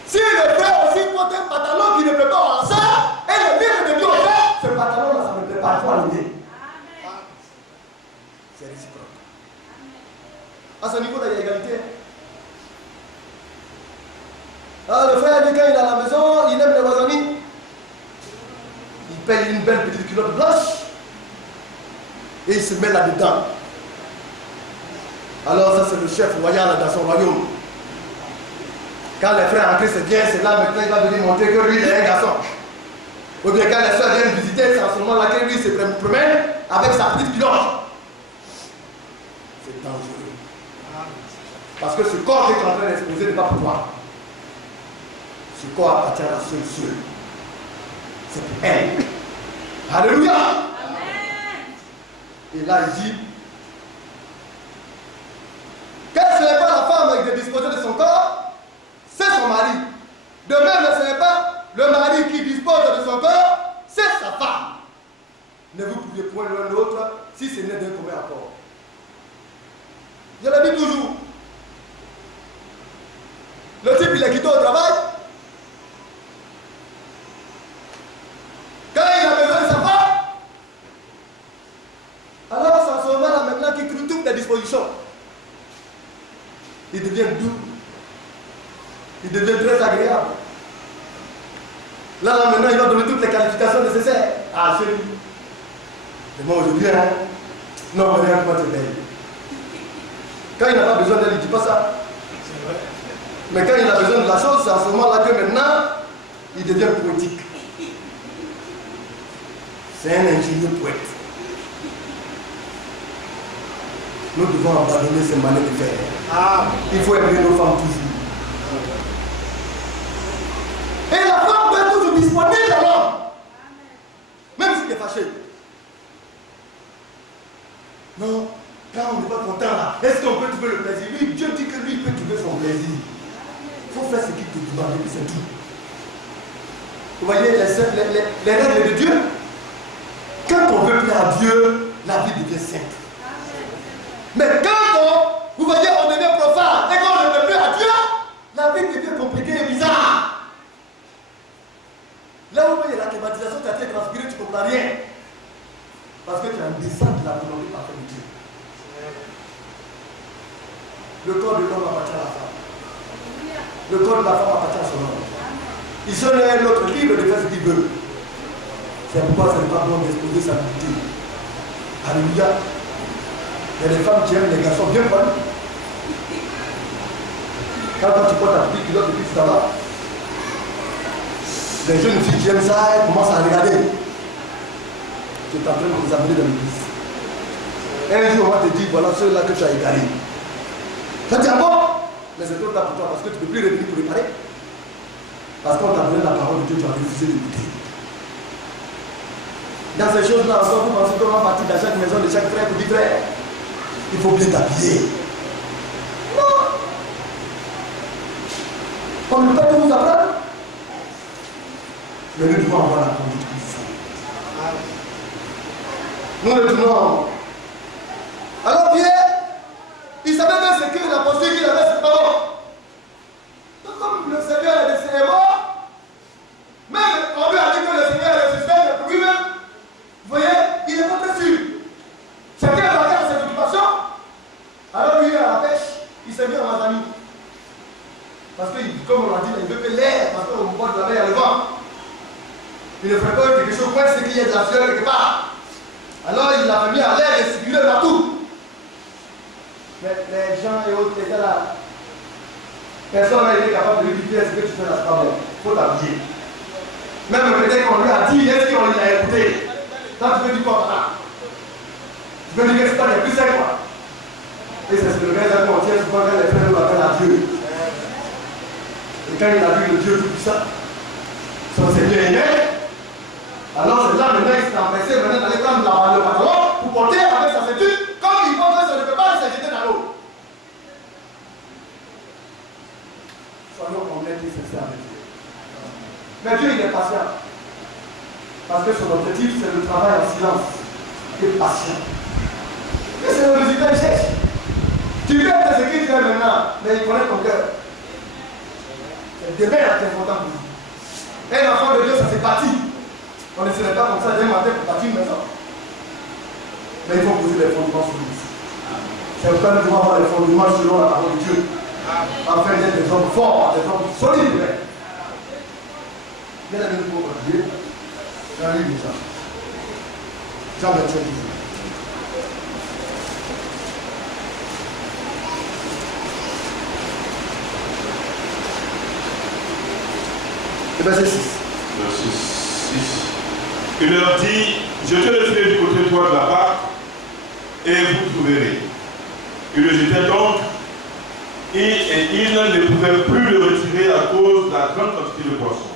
si le frère aussi porte un pantalon qui ne plaît pas à ça, et le livre de Dieu au frère, ce pantalon-là, ça ne plaît pas à toi le nez. C'est réciproque. À ce niveau, il y a égalité. Alors le frère dit quand il est à la maison, il aime les voisins. Il paye une belle petite culotte blanche et il se met là-dedans. Alors ça c'est le chef royal dans son royaume. Quand les frères entrent, c'est bien, c'est là maintenant il va venir montrer que lui il est un garçon. Ou bien quand les soeurs viennent visiter, c'est en ce moment-là que lui se promène avec sa petite pilote. C'est dangereux. Parce que ce corps que tu es en train d'exposer n'est pas pour toi. Ce corps appartient à la seule seule. C'est pour elle. Alléluia. Amen. Et là, il dit que ce n'est pas la femme qui dispose de son corps, c'est son mari. De même, ce n'est pas le mari qui dispose de son corps, c'est sa femme. Ne vous pouvez point l'un l'autre si ce n'est d'un commun accord. Je le dis toujours. Le type, il est quitté au travail. Quand il a besoin de sa femme, alors c'est en ce moment-là maintenant qu'il trouve toutes les dispositions. Il devient doux. Il devient très agréable. Là, maintenant, il va donner toutes les qualifications nécessaires. Ah, chérie. C'est moi aujourd'hui, hein? Non, mais regarde-moi, tu es belle. Quand il n'a pas besoin d'elle, il ne dit pas ça. Mais quand il a besoin de la chose, c'est à ce moment-là que maintenant, il devient poétique. C'est un ingénieux poète. Nous devons abandonner ces manières de faire. Ah. Il faut aimer nos femmes toujours. Et la femme doit être toujours disponible à l'homme. Même s'il est fâché. Non, quand on n'est pas content là, est-ce qu'on peut trouver le plaisir? Lui, Dieu dit que lui, il peut trouver son plaisir. Il faut faire ce qu'il te demande, et puis c'est tout. Vous voyez les règles de Dieu? Quand on veut plaire à Dieu, la vie devient simple. Mais quand vous voyez, on devient profane, et quand on ne veut plus à Dieu, la vie devient compliquée et bizarre. Là où il y a la climatisation, tu as été transpiré, tu ne comprends rien. Parce que tu es un descend de la volonté parfaite de Dieu. Le corps de l'homme appartient à la femme. Le corps de la femme appartient à son homme. Ils sont l'un et l'autre libres de faire ce qu'ils veulent. C'est pourquoi ce n'est pas bon d'exposer sa nudité. Alléluia. Il y a des femmes qui aiment les garçons bien poilus. Quand tu portes ta petite culotte et puis tu t'en vas, les jeunes filles qui aiment ça, elles commencent à regarder. Tu es en train de les amener dans l'église. Un jour, on va te dire, voilà ceux-là que tu as égarés. Ça dit, ah bon? Mais c'est trop tard pour toi parce que tu ne peux plus revenir pour réparer. Parce qu'on t'a donné la parole de Dieu, tu as refusé d'écouter. Dans ces choses-là, encore, vous pensez qu'on va partir dans chaque maison de chaque frère pour dire, frère, il faut bien t'habiller. Non. On ne peut pas tout vous apprendre. Mais nous devons avoir la conduite qu'il faut. Nous le tenons. Alors Pierre, il savait bien ce que la posture qu'il avait, c'est pas bon. Donc comme le Seigneur est décédé mort, même on lui a dit que le Seigneur est ressuscité pour lui-même. Vous voyez, il n'est pas très sûr. Chacun va faire ses occupations. Alors lui, il est à la pêche, il s'est mis en Mazanie. Parce que, comme on l'a dit, il veut que l'air, parce qu'on boit de la mer, il y a le vent. Il ne ferait pas quelque chose, c'est qu'il y ait de la sueur quelque part. Alors il l'a mis à l'air et circulé partout. Mais les gens et autres étaient là. Personne n'a été capable de lui dire ce que tu fais là, c'est pas bon. Il faut t'habiller. Même peut-être qu'on lui a dit, est-ce qu'on lui a écouté? Quand tu veux dire quoi par là? Tu veux dire que c'est pas les plus secs quoi. Et c'est ce que le gars qu'on tient souvent quand les frères nous appellent à Dieu. Et quand il a vu le Dieu tout puissant, son Seigneur aimé, alors c'est là maintenant il s'est empressé maintenant d'aller prendre le pantalon pour porter avec sa ceinture. Comme il pense que ça ne peut pas, il s'est jeté dans l'eau. Soyons honnêtes et sincères avec Dieu. Mais Dieu il est patient. Parce que son objectif c'est le travail en silence et patient. Et c'est le résultat qu'il cherche. Tu veux être ce qu'il fait maintenant, mais il connaît ton cœur. Demain est important pour vous. Un enfant de Dieu, ça s'est bâti. On ne serait pas comme ça d'un matin pour bâtir une maison. Mais il faut poser les fondements sur lui. C'est pourquoi nous devons avoir les fondements selon la parole de Dieu. Afin d'être des hommes forts, des hommes solides. Bien aimé, nous pouvons continuer. Dans lui déjà. Jean 25 toujours. Verset 6. Verset 6. Il leur dit, jetez le filet du côté droit de la barque et vous trouverez. Ils le jetaient donc et ils ne pouvaient plus le retirer à cause de la grande quantité de poissons.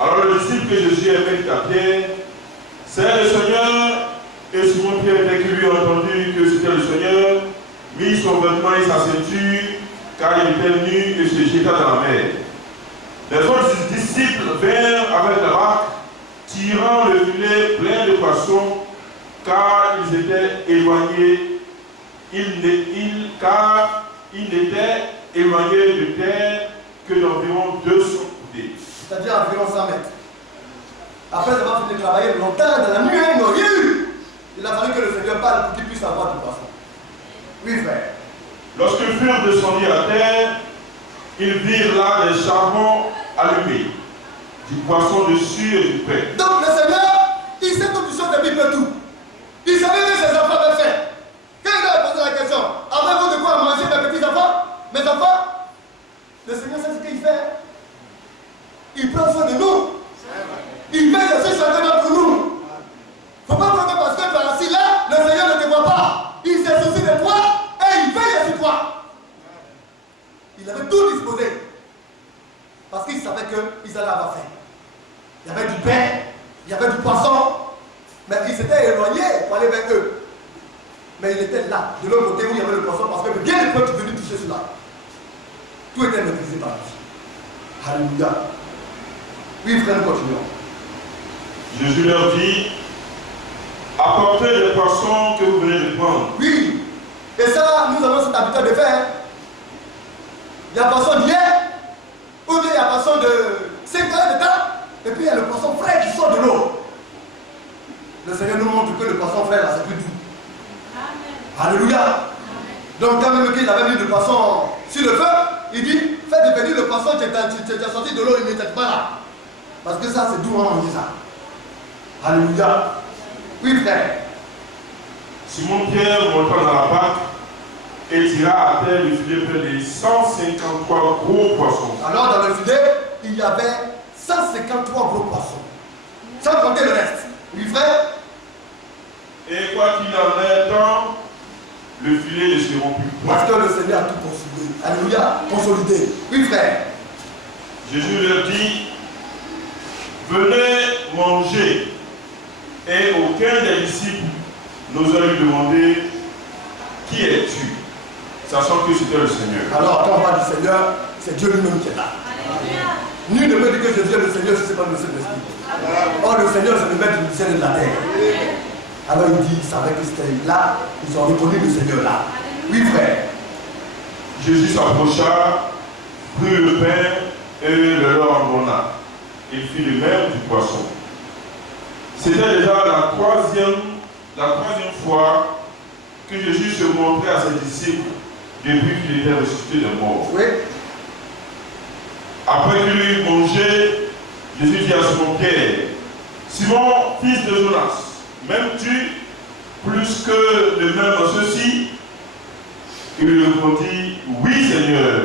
Alors le disciple que Jésus aimait dit à Pierre, c'est le Seigneur. Et Simon Pierre, dès qu'il lui a entendu que c'était le Seigneur, mit son vêtement et sa ceinture, car il était nu et se jeta dans la mer. Les autres disciples vinrent avec la barque, tirant le filet plein de poissons, car ils étaient éloignés, car ils n'étaient éloignés de terre que d'environ 200 coudées. C'est-à-dire environ 100 mètres. Après avoir fini de travailler longtemps dans la nuit, ils n'ont rien eu. Il a fallu que le Seigneur parle pour qu'il puisse avoir du poisson. Oui, frère. Lorsqu'ils furent descendus à terre, ils virent là des charbons allumés, du poisson dessus et du pain. Donc le Seigneur, il sait toutes les choses depuis peu tout. Il savait que ses enfants avaient faim. Quand il a posé la question, avez-vous de quoi manger mes petits enfants, mes enfants? Le Seigneur sait ce qu'il fait. Il prend soin de nous. Il veille aussi chacun pour nous. Il ne faut pas prendre parce que tu es assis là, le Seigneur ne te voit pas. Il s'est soucié de toi et il veille sur toi. Il avait tout disposé. Parce qu'il savait qu'ils allaient avoir faim. Il y avait du pain, il y avait du poisson. Mais il s'était éloigné pour aller vers eux. Mais il était là, de l'autre côté où il y avait le poisson, parce que bien les peuples venaient toucher cela. Tout était maîtrisé par lui. Alléluia. Oui, frère, nous continuons. Jésus leur dit, apportez les poissons que vous venez de prendre. Oui. Et ça, nous avons cette habitude de faire. Il y a le poisson d'hier, ou bien il y a le poisson de 5 heures de temps, et puis il y a le poisson frais qui sort de l'eau. Le Seigneur nous montre que le poisson frais là, c'est plus doux. Amen. Alléluia. Amen. Donc quand même qu'il avait mis le poisson sur le feu, il dit, faites devenir le poisson qui est sorti de l'eau immédiatement là. Parce que ça, c'est doux à manger ça. Alléluia. Oui, frère. Simon Pierre monta dans la barque et tira à terre le filet plein de 153 gros poissons. Alors dans le filet, il y avait 153 gros poissons. Sans compter le reste. Oui, frère. Et quoi qu'il en ait tant, le filet ne se rompit point. Parce que le Seigneur a tout consolidé. Alléluia. Consolidé. Oui, frère. Jésus leur dit, venez manger. Et aucun des disciples n'osa lui demander, qui es-tu? Sachant que c'était le Seigneur. Alors quand on parle du Seigneur, c'est Dieu lui-même qui est là. Nul ne peut dire que Jésus est le Seigneur si ce n'est pas le Saint-Esprit. Or le Seigneur c'est le maître du ciel et de la terre. Alors il dit, il savait que c'était là, ils ont reconnu le Seigneur là. Oui, frère. Jésus s'approcha, prit le pain et le leur en donna. Il fit le même du poisson. C'était déjà la troisième fois que Jésus se montrait à ses disciples depuis qu'il était ressuscité des morts. Oui. Après qu'il eut mangé, Jésus dit à Simon Pierre, Simon, fils de Jonas, m'aimes-tu plus que de même ceci? Il lui répondit, oui Seigneur,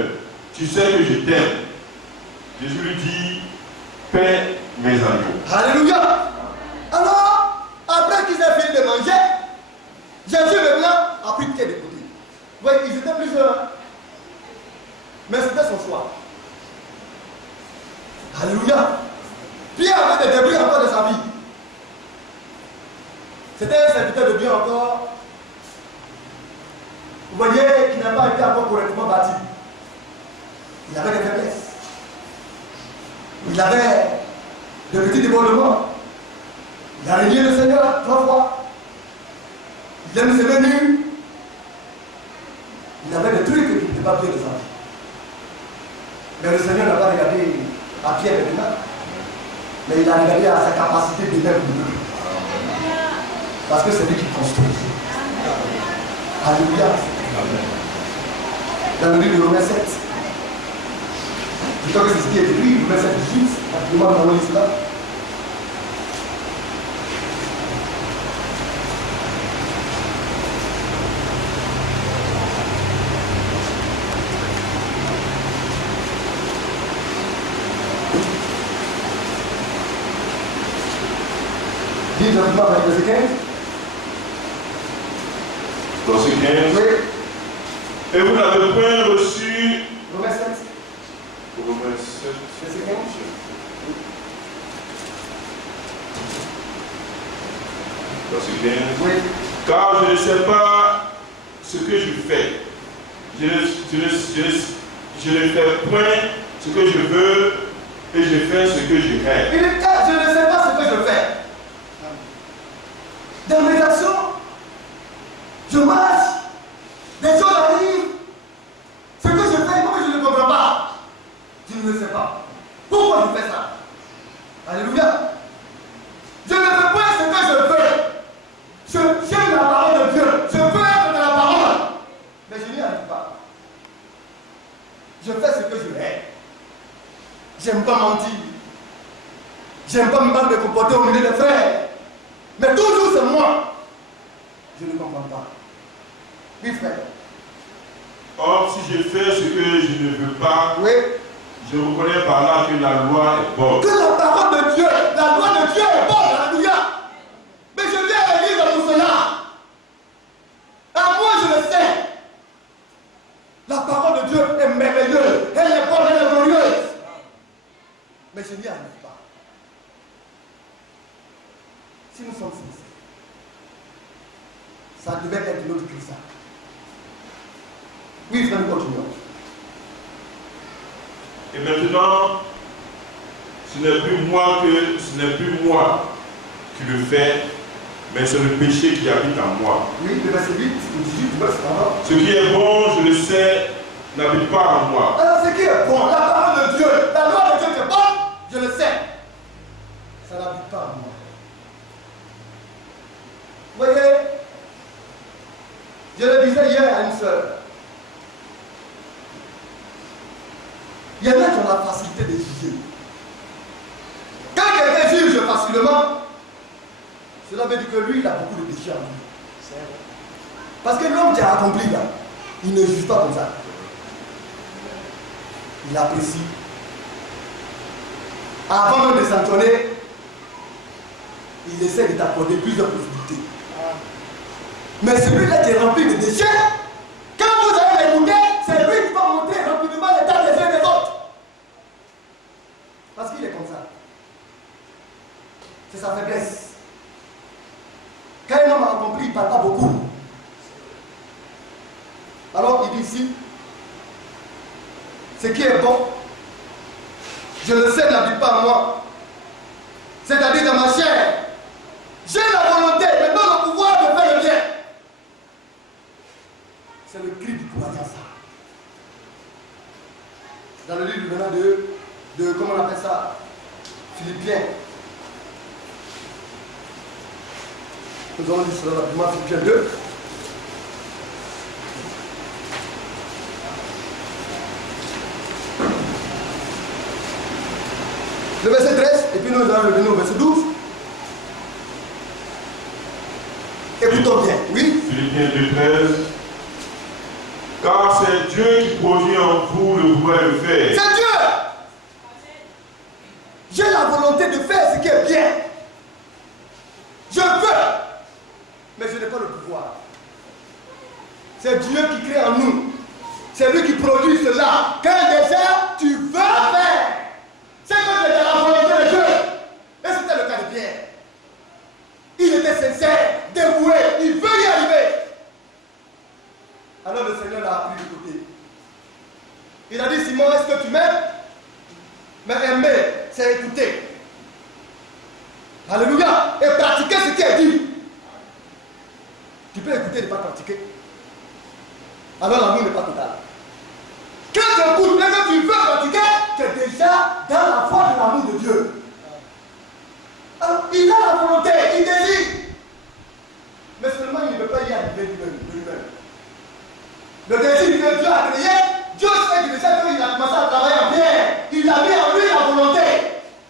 tu sais que je t'aime. Jésus lui dit, paie mes agneaux. Alléluia. Alors, après qu'ils aient fini de manger, Jésus maintenant a pris Pierre de côté. Oui, ils étaient plusieurs. Mais c'était son choix. Alléluia. Pierre avait des débris encore de sa vie. C'était un serviteur de Dieu encore. Vous voyez qu'il n'a pas été encore correctement bâti. Il avait des faiblesses. Il avait de petits débordements. Il a régné le Seigneur 3 fois. Il aime ses menus. Il avait des trucs qu'il n'était pas bien de sa vie. Mais le Seigneur n'a pas regardé à Pierre maintenant. Mais il a regardé à sa capacité de l'être humain. Parce que c'est lui qui construit. Alléluia. Dans le livre de Romains 7. Je crois que c'est ce qui est écrit, Romains 7, 18. Actuellement, nous avons cela. Dis rapidement avec verset 15. Verset 15. Oui. Et vous n'avez point reçu. Romains 7. Romains 7. Verset 15. Verset 15. Oui. Car je ne sais pas ce que je fais. Je ne fais point ce que je veux et je fais ce que je hais. Il dit, je ne sais pas ce que je fais. Dans mes actions, je marche, des choses arrivent. Ce que je fais, moi je ne comprends pas. Je ne sais pas. Pourquoi je fais ça? Alléluia. Je ne fais pas ce que je veux. J'aime la parole de Dieu. Je veux être dans la parole. Mais je n'y arrive pas. Je fais ce que je hais. J'aime pas mentir. J'aime pas me comporter au milieu des frères. Mais toujours c'est moi. Je ne comprends pas. Oui, frère. Or, si je fais ce que je ne veux pas, Oui. je reconnais par là que la loi est bonne. Que la parole de Dieu, la loi de Dieu est bonne. Alléluia. Mais je viens à l'église pour cela. À moi, je le sais. La parole de Dieu est merveilleuse. Elle est bonne, elle est glorieuse. Mais je n'y arrive pas. Si nous sommes sincères, ça devait être notre Christ. Oui, frère, nous continuons. Et maintenant, ce n'est plus moi qui le fais, mais c'est le péché qui habite en moi. Oui, le verset 8, le 18, le verset 40. Ce qui est bon, je le sais, n'habite pas en moi. Alors, ce qui est bon, la parole de Dieu, la loi de Dieu qui est bonne, je le sais. Ça n'habite pas en moi. Vous voyez, je le disais hier à une sœur. Il y en a qui ont la facilité de juger. Quand quelqu'un juge facilement, cela veut dire que lui, il a beaucoup de péchés en lui. Parce que l'homme qui a accompli là, il ne juge pas comme ça. Il apprécie. Avant même de sanctionner, il essaie de t'accorder plusieurs possibilités. Mais celui-là qui est rempli de déchets, quand vous allez l'écouter, c'est lui qui va montrer rapidement l'état des uns et des autres. Parce qu'il est comme ça. C'est sa faiblesse. Quand un homme a accompli, il ne parle pas beaucoup. Alors il dit ici, ce qui est bon, je le sais, n'habite pas en moi. C'est-à-dire dans ma chair. J'ai la volonté, mais non le pouvoir de faire le bien. C'est le cri du pouvoir dire ça. Dans le livre venant de comment on appelle ça, Philippiens. Nous allons dire cela rapidement, Philippiens 2. Le verset 13, et puis nous allons revenir au verset 12. Écoutons bien, oui. Philippiens 2,13. Car c'est Dieu qui produit en vous le vouloir et le faire. C'est Dieu. J'ai la volonté de faire ce qui est bien. Je veux, mais je n'ai pas le pouvoir. C'est Dieu qui crée en nous. C'est lui qui produit cela. Quand déjà tu veux faire, c'est que c'était la volonté de Dieu. Et c'était le cas de Pierre. Il était sincère, dévoué, il veut y arriver. Alors le Seigneur l'a pris de côté. Il a dit, Simon, est-ce que tu m'aimes? Mais aimer, c'est écouter. Alléluia. Et pratiquer ce qui est dit. Tu peux écouter et ne pas pratiquer. Alors l'amour n'est pas total. Quand tu écoutes, mais que tu veux pratiquer, tu es déjà dans la foi de l'amour de Dieu. Alors, il a la volonté, il désire. Mais seulement il ne peut pas y arriver lui-même. Le désir que Dieu a créé, Dieu sait qu'il a commencé à travailler en Pierre. Il a mis en lui la volonté.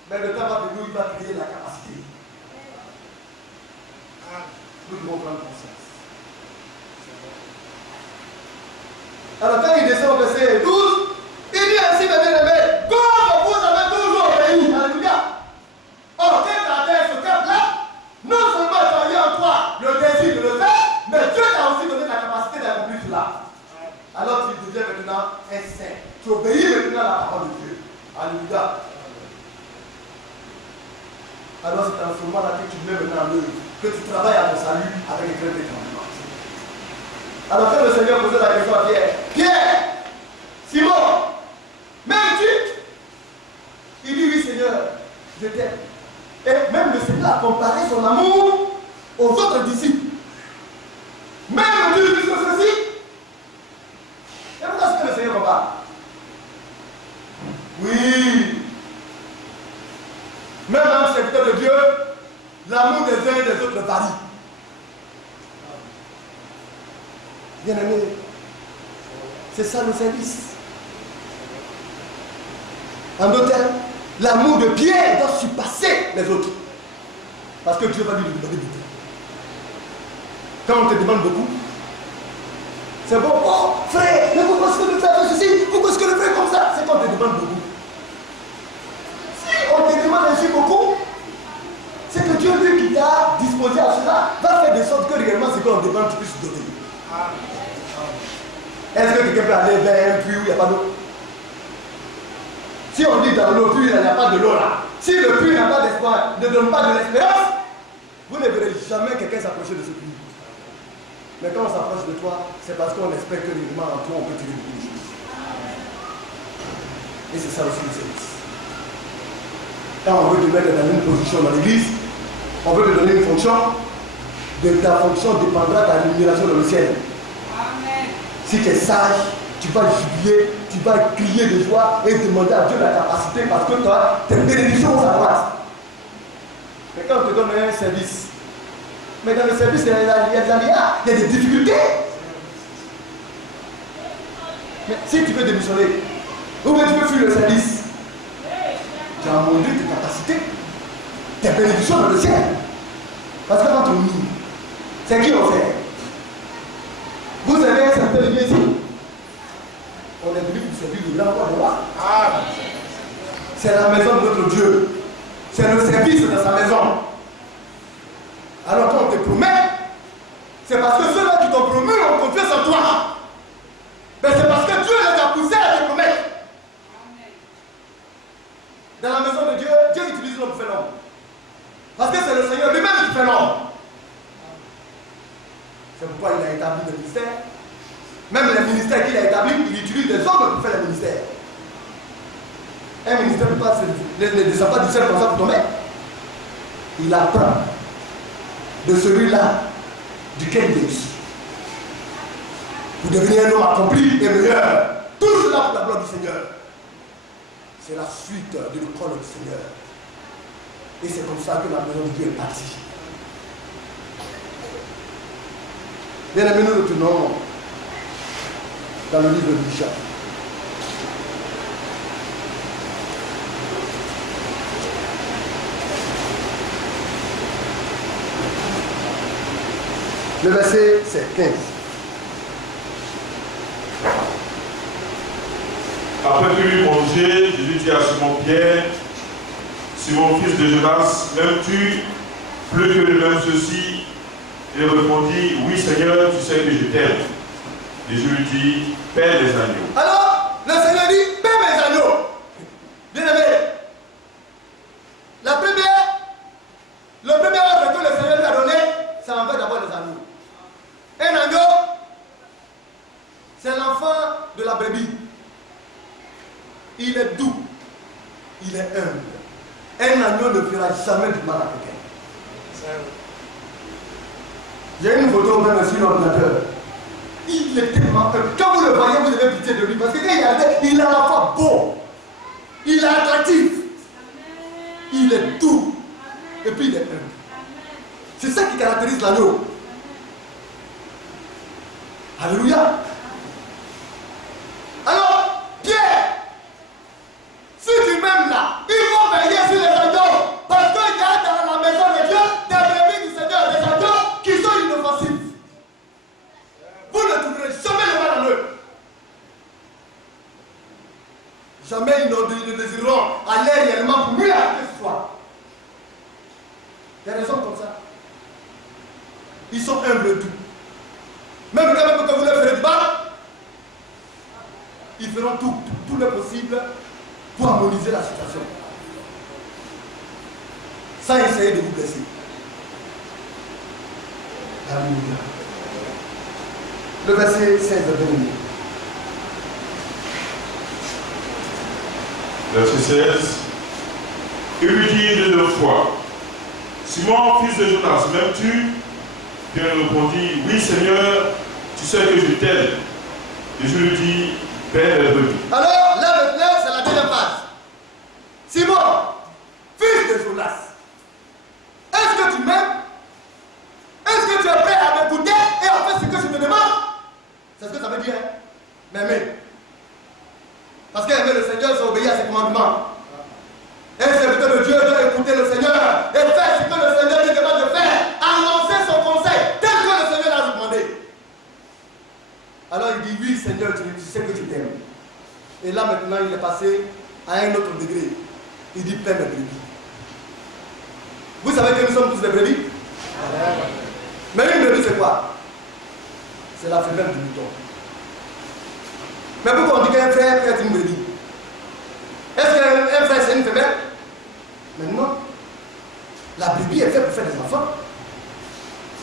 Mais le temps va venir où il va créer la capacité. Nous devons prendre conscience. Alors quand il descend au verset 12, il dit ainsi, mes bien-aimés, comme vous avez toujours obéi. Alléluia. Or, quand la terre se casse là, nous Tu obéis maintenant à la parole de Dieu. Alléluia. Alors c'est en ce moment-là que tu mets maintenant en œuvre, que tu travailles à ton salut avec les craintes et tremblements. Alors quand le Seigneur posait la question à Pierre, Pierre, Simon, m'aimes-tu? Il dit oui Seigneur, je t'aime. Et même le Seigneur a comparé son amour aux autres disciples. Même Dieu dit ceci. Et pourquoi est-ce que le Seigneur compare? Oui. Même dans le secteur de Dieu, l'amour des uns et des autres varie. Bien aimé, c'est ça le service. En d'autres termes, l'amour de Pierre doit surpasser les autres. Parce que Dieu va lui demander beaucoup. Quand on te demande beaucoup, c'est bon, oh frère, mais pourquoi est-ce que le frère fait ceci? Pourquoi est-ce que le frère est comme ça? C'est quand on te demande beaucoup. Si on te demande ainsi beaucoup, c'est que Dieu, lui qui t'a disposé à cela, va faire de sorte que réellement ce qu'on demande, tu puisses donner. Est-ce que quelqu'un peut aller vers un puits où il n'y a pas d'eau? Si on dit dans l'eau, puits, il n'y a pas de l'eau là. Si le puits n'a pas d'espoir, ne donne pas de l'espérance, vous ne verrez jamais quelqu'un s'approcher de ce puits. Mais quand on s'approche de toi, c'est parce qu'on espère que réellement en toi on peut tirer beaucoup de choses. Et c'est ça aussi le service. Quand on veut te mettre dans une position dans l'église, on veut te donner une fonction, de ta fonction dépendra de ta rémunération dans le ciel. Amen. Si tu es sage, tu vas jubiler, tu vas crier de joie et demander à Dieu la capacité parce que toi, tes bénédictions vont s'accroître. Mais quand on te donne un service, mais dans le service, il y a des aléas, il y a des difficultés. Mais si tu veux démissionner, ou bien tu veux fuir le service, tu as montré tes capacités, tes bénédictions dans le ciel. Parce que entre nous, c'est qui on fait? Vous avez un certain lieu ici. On est venu pour servir le grand roi de roi. C'est la maison de notre Dieu. C'est le service de sa maison. Alors quand on te promet, c'est parce que ceux-là qui t'ont promu ont confiance en toi. Mais c'est parce que Dieu les a poussés à te promettre. Dans la maison de Dieu, Dieu utilise l'homme pour faire l'homme. Parce que c'est le Seigneur lui-même qui fait l'homme. C'est pourquoi il a établi le ministère. Même les ministères qu'il a établis, il utilise des hommes pour faire les ministères. Un ministère ne descend pas du ciel comme ça pour tomber. Il apprend de celui-là duquel il est issu. Pour devenir un homme accompli et meilleur. Tout cela pour la gloire du Seigneur. C'est la suite de l'école du Seigneur. Et c'est comme ça que la maison de Dieu est partie. Bien aimé, nous retournons dans le livre de Micha. Le verset, c'est 15. Après qu'il eut mangé, Jésus dit à Simon-Pierre, Simon, fils de Jonas, m'aimes-tu plus que le même ceci? Il répondit, oui Seigneur, tu sais que je t'aime. Jésus lui dit, paie les agneaux. Alors, le Seigneur dit, paie mes agneaux. Bien aimé, le premier ordre que le Seigneur lui a donné, c'est enlever d'abord les agneaux. Un agneau, c'est l'enfant de la brebis. Il est doux, il est humble. Un agneau ne fera jamais du mal à quelqu'un. J'ai une photo même sur l'ordinateur. Il est tellement humble. Quand vous le voyez, vous avez pitié de lui. Parce qu'il est à la fois beau, il est attractif, il est doux, et puis il est humble. C'est ça qui caractérise l'agneau. Alléluia. Alors, Pierre, si tu m'aimes là, il faut veiller sur les agneaux. Parce qu'il y a dans la maison de Dieu des brebis du Seigneur, des agneaux qui sont inoffensifs. Vous ne trouverez jamais le mal en eux. Jamais ils ne désireront aller réellement pour mieux à ce soir. Il y a des hommes comme ça. Ils sont humbles et doux. Même quand vous leur ferez du mal, ils feront tout le possible pour harmoniser la situation. Sans essayer de vous blesser. Alléluia. Le verset 16 de dernier. Verset 16. Il lui dit de deux fois, Simon, fils de Jonas, m'aimes-tu? Pierre répondit, oui Seigneur, tu sais que je t'aime. Et je lui dis, Père est venu. Alors, là maintenant, c'est la deuxième phase. Simon, fils de Jonas, est-ce que tu m'aimes? Est-ce que tu es prêt à m'écouter et à faire ce que je te demande? C'est ce que ça veut dire, hein? M'aimer. Parce qu'aimer le Seigneur, c'est obéir à ses commandements. Un serviteur de Dieu doit écouter le Seigneur et faire ce que le Seigneur lui demande de faire. Annoncer son conseil tel que le Seigneur l'a demandé. Alors il dit, oui Seigneur, tu sais que je t'aime. Et là maintenant, il est passé à un autre degré. Il dit, paix mes brebis. Vous savez que nous sommes tous des brebis? Mais une brebis, c'est quoi? C'est la femelle du mouton. Mais pourquoi on dit qu'un frère est une brebis? Est-ce qu'un frère c'est une femelle? Mais non. La brebis est faite pour faire des enfants.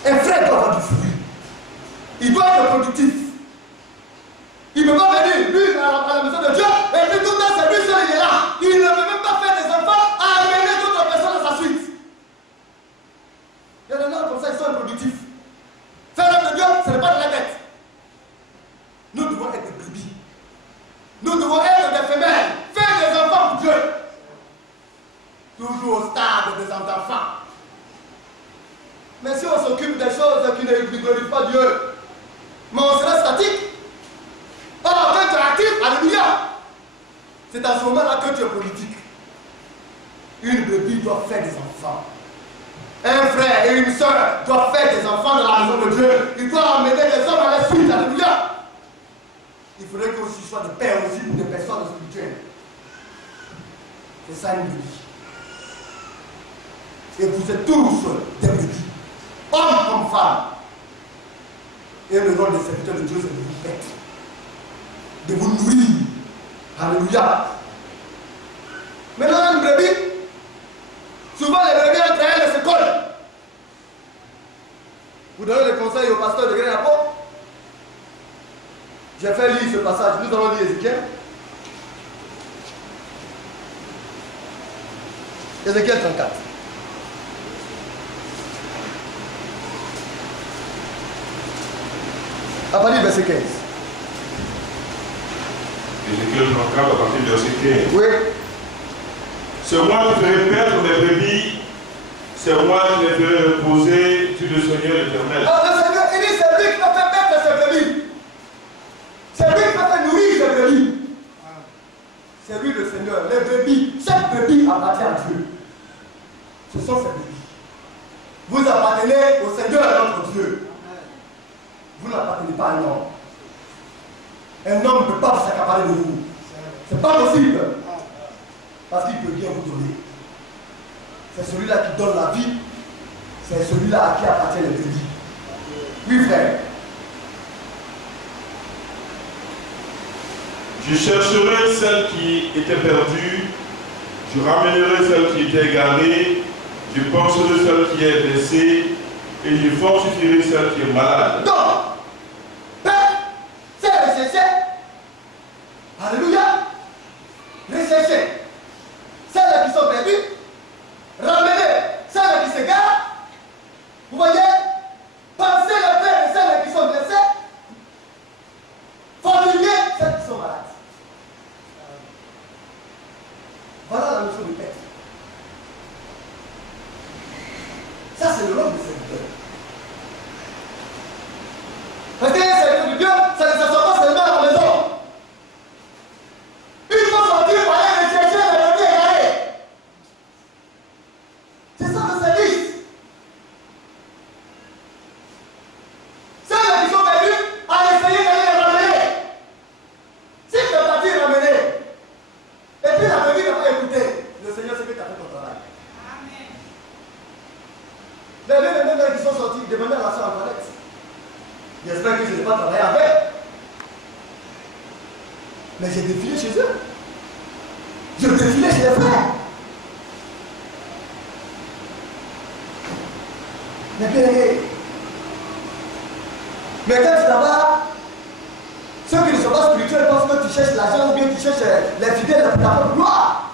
Un frère doit avoir du fruit. Il doit être productif. Il ne peut pas venir, lui, à la maison de Dieu, et puis tout le temps, c'est lui seul, il est là. Il ne peut même pas faire des enfants à amener d'autres personnes à sa suite. Il y a des gens comme ça, ils sont improductifs. Faire l'œuvre de Dieu, ce n'est pas de la tête. Nous devons être des brebis. Nous devons être des femelles. Faire des enfants pour Dieu. Toujours au stade des enfants. Mais si on s'occupe des choses qui ne glorifient pas Dieu, mais on sera statique. Or, quand tu es actif, alléluia, c'est à ce moment-là que tu es politique. Une brebis doit faire des enfants. Un frère et une soeur doivent faire des enfants dans la maison de Dieu. Ils doivent emmener des hommes à la suite, alléluia. Il faudrait qu'on soit des pères aussi pour des personnes spirituelles. C'est ça une brebis. Et vous êtes tous des brebis, hommes comme femmes. Et le rôle des serviteurs de Dieu, c'est de vous paître, de vous nourrir. Alléluia. Maintenant, une brebis, souvent les brebis entre elles se collent. Vous donnez des conseils au pasteur de Grain à Peau. J'ai fait lire ce passage. Nous allons lire Ézéchiel. Ézéchiel 34. À partir du verset 15. Ézéchiel 34 à partir du verset 15. Oui. C'est moi qui ferai perdre mes brebis, c'est moi qui les ferai reposer sur le Seigneur éternel. Alors le Seigneur, il dit, c'est lui qui va faire perdre ses brebis. C'est lui qui va faire nourrir ses brebis. C'est lui le Seigneur. Les brebis, chaque brebis appartient à Dieu. Ce sont ses brebis. Vous appartenez au Seigneur, notre Dieu. Vous n'appartenez pas à un homme. Un homme ne peut pas s'accaparer de vous. C'est pas possible. Parce qu'il peut bien vous donner. C'est celui-là qui donne la vie. C'est celui-là à qui appartient les brebis. Oui, frère. Je chercherai celle qui était perdue, je ramènerai celle qui était égarée, je penserai celle qui est blessée, et je fortifierai celle qui est malade. Donc, c'est rechercher. Alléluia. Rechercher celles qui sont perdues, ramener celles qui s'égarent. Vous voyez, penser le père de celles qui sont blessées, formuler celles qui sont malades. Voilà la notion de paix. Ça, c'est le rôle du serviteur. Parce qu'un serviteur de Dieu, ça ne s'assoit pas seulement à la maison. Il faut sortir pour aller rechercher les brebis égarés. C'est ça le service. Celles qui sont perdues, à essayer d'aller les ramener. Si tu es parti ramener, et puis la brebis n'a pas écouté, le Seigneur sait que tu as fait ton travail. Amen. Les mêmes qui sont sortis, demandaient à la soeur Antoinette. J'espère que je n'ai pas travaillé avec. Mais j'ai défilé chez eux. Je défilais chez les frères. Mais quand tu là-bas, ceux qui ne sont pas spirituels pensent que tu cherches l'argent ou bien tu cherches les fidèles pour ta propre gloire.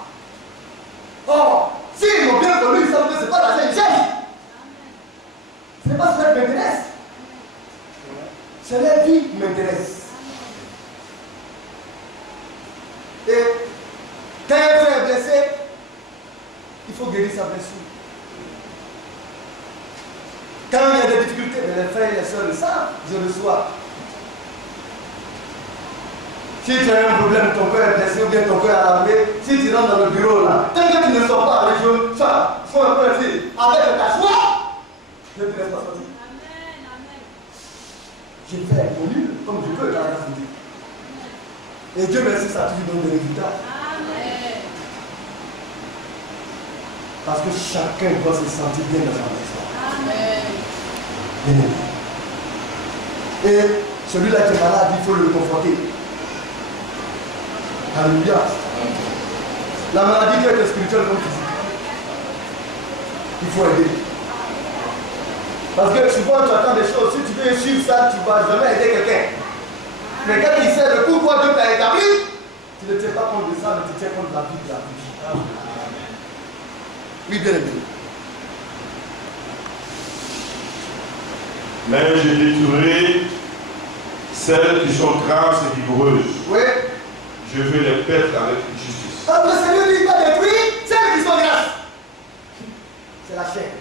Or, s'ils m'ont bien connu, ils savent que ce n'est pas l'argent qu'ils cherchent. Ce n'est pas cela qui m'intéresse. C'est la vie qui m'intéresse. Et quand un frère est blessé, il faut guérir sa blessure. Quand il y a des difficultés, les frères et les sœurs le savent, je le reçois. Si tu as un problème, ton cœur est blessé ou bien ton cœur est armé, si tu rentres dans le bureau là, tant que tu ne sors pas avec eux, ça, faut un peu dire, avec ta joie, je ne te laisse pas sortir. Amen, amen. Je fais mon livre comme je peux dans la vie. Et Dieu merci, ça a toujours donné des résultats. Amen. Parce que chacun doit se sentir bien dans sa maison. Amen. Bien. Et celui-là qui est malade, il faut le conforter. Alléluia. La maladie peut être spirituelle comme physique. Il faut aider. Parce que souvent tu attends des choses, si tu veux suivre ça, tu ne vas jamais aider quelqu'un. Mais quand il sait le pourquoi Dieu t'a établi, tu ne tiens pas compte de ça, mais tu tiens compte de la vie de la vie. Oui, bien aimé. Mais j'ai détourné celles qui sont grasses et vigoureuses. Oui. Je veux les paître avec justice. Ah, le Seigneur dit pas détruire celles qui sont grasses. C'est la chair.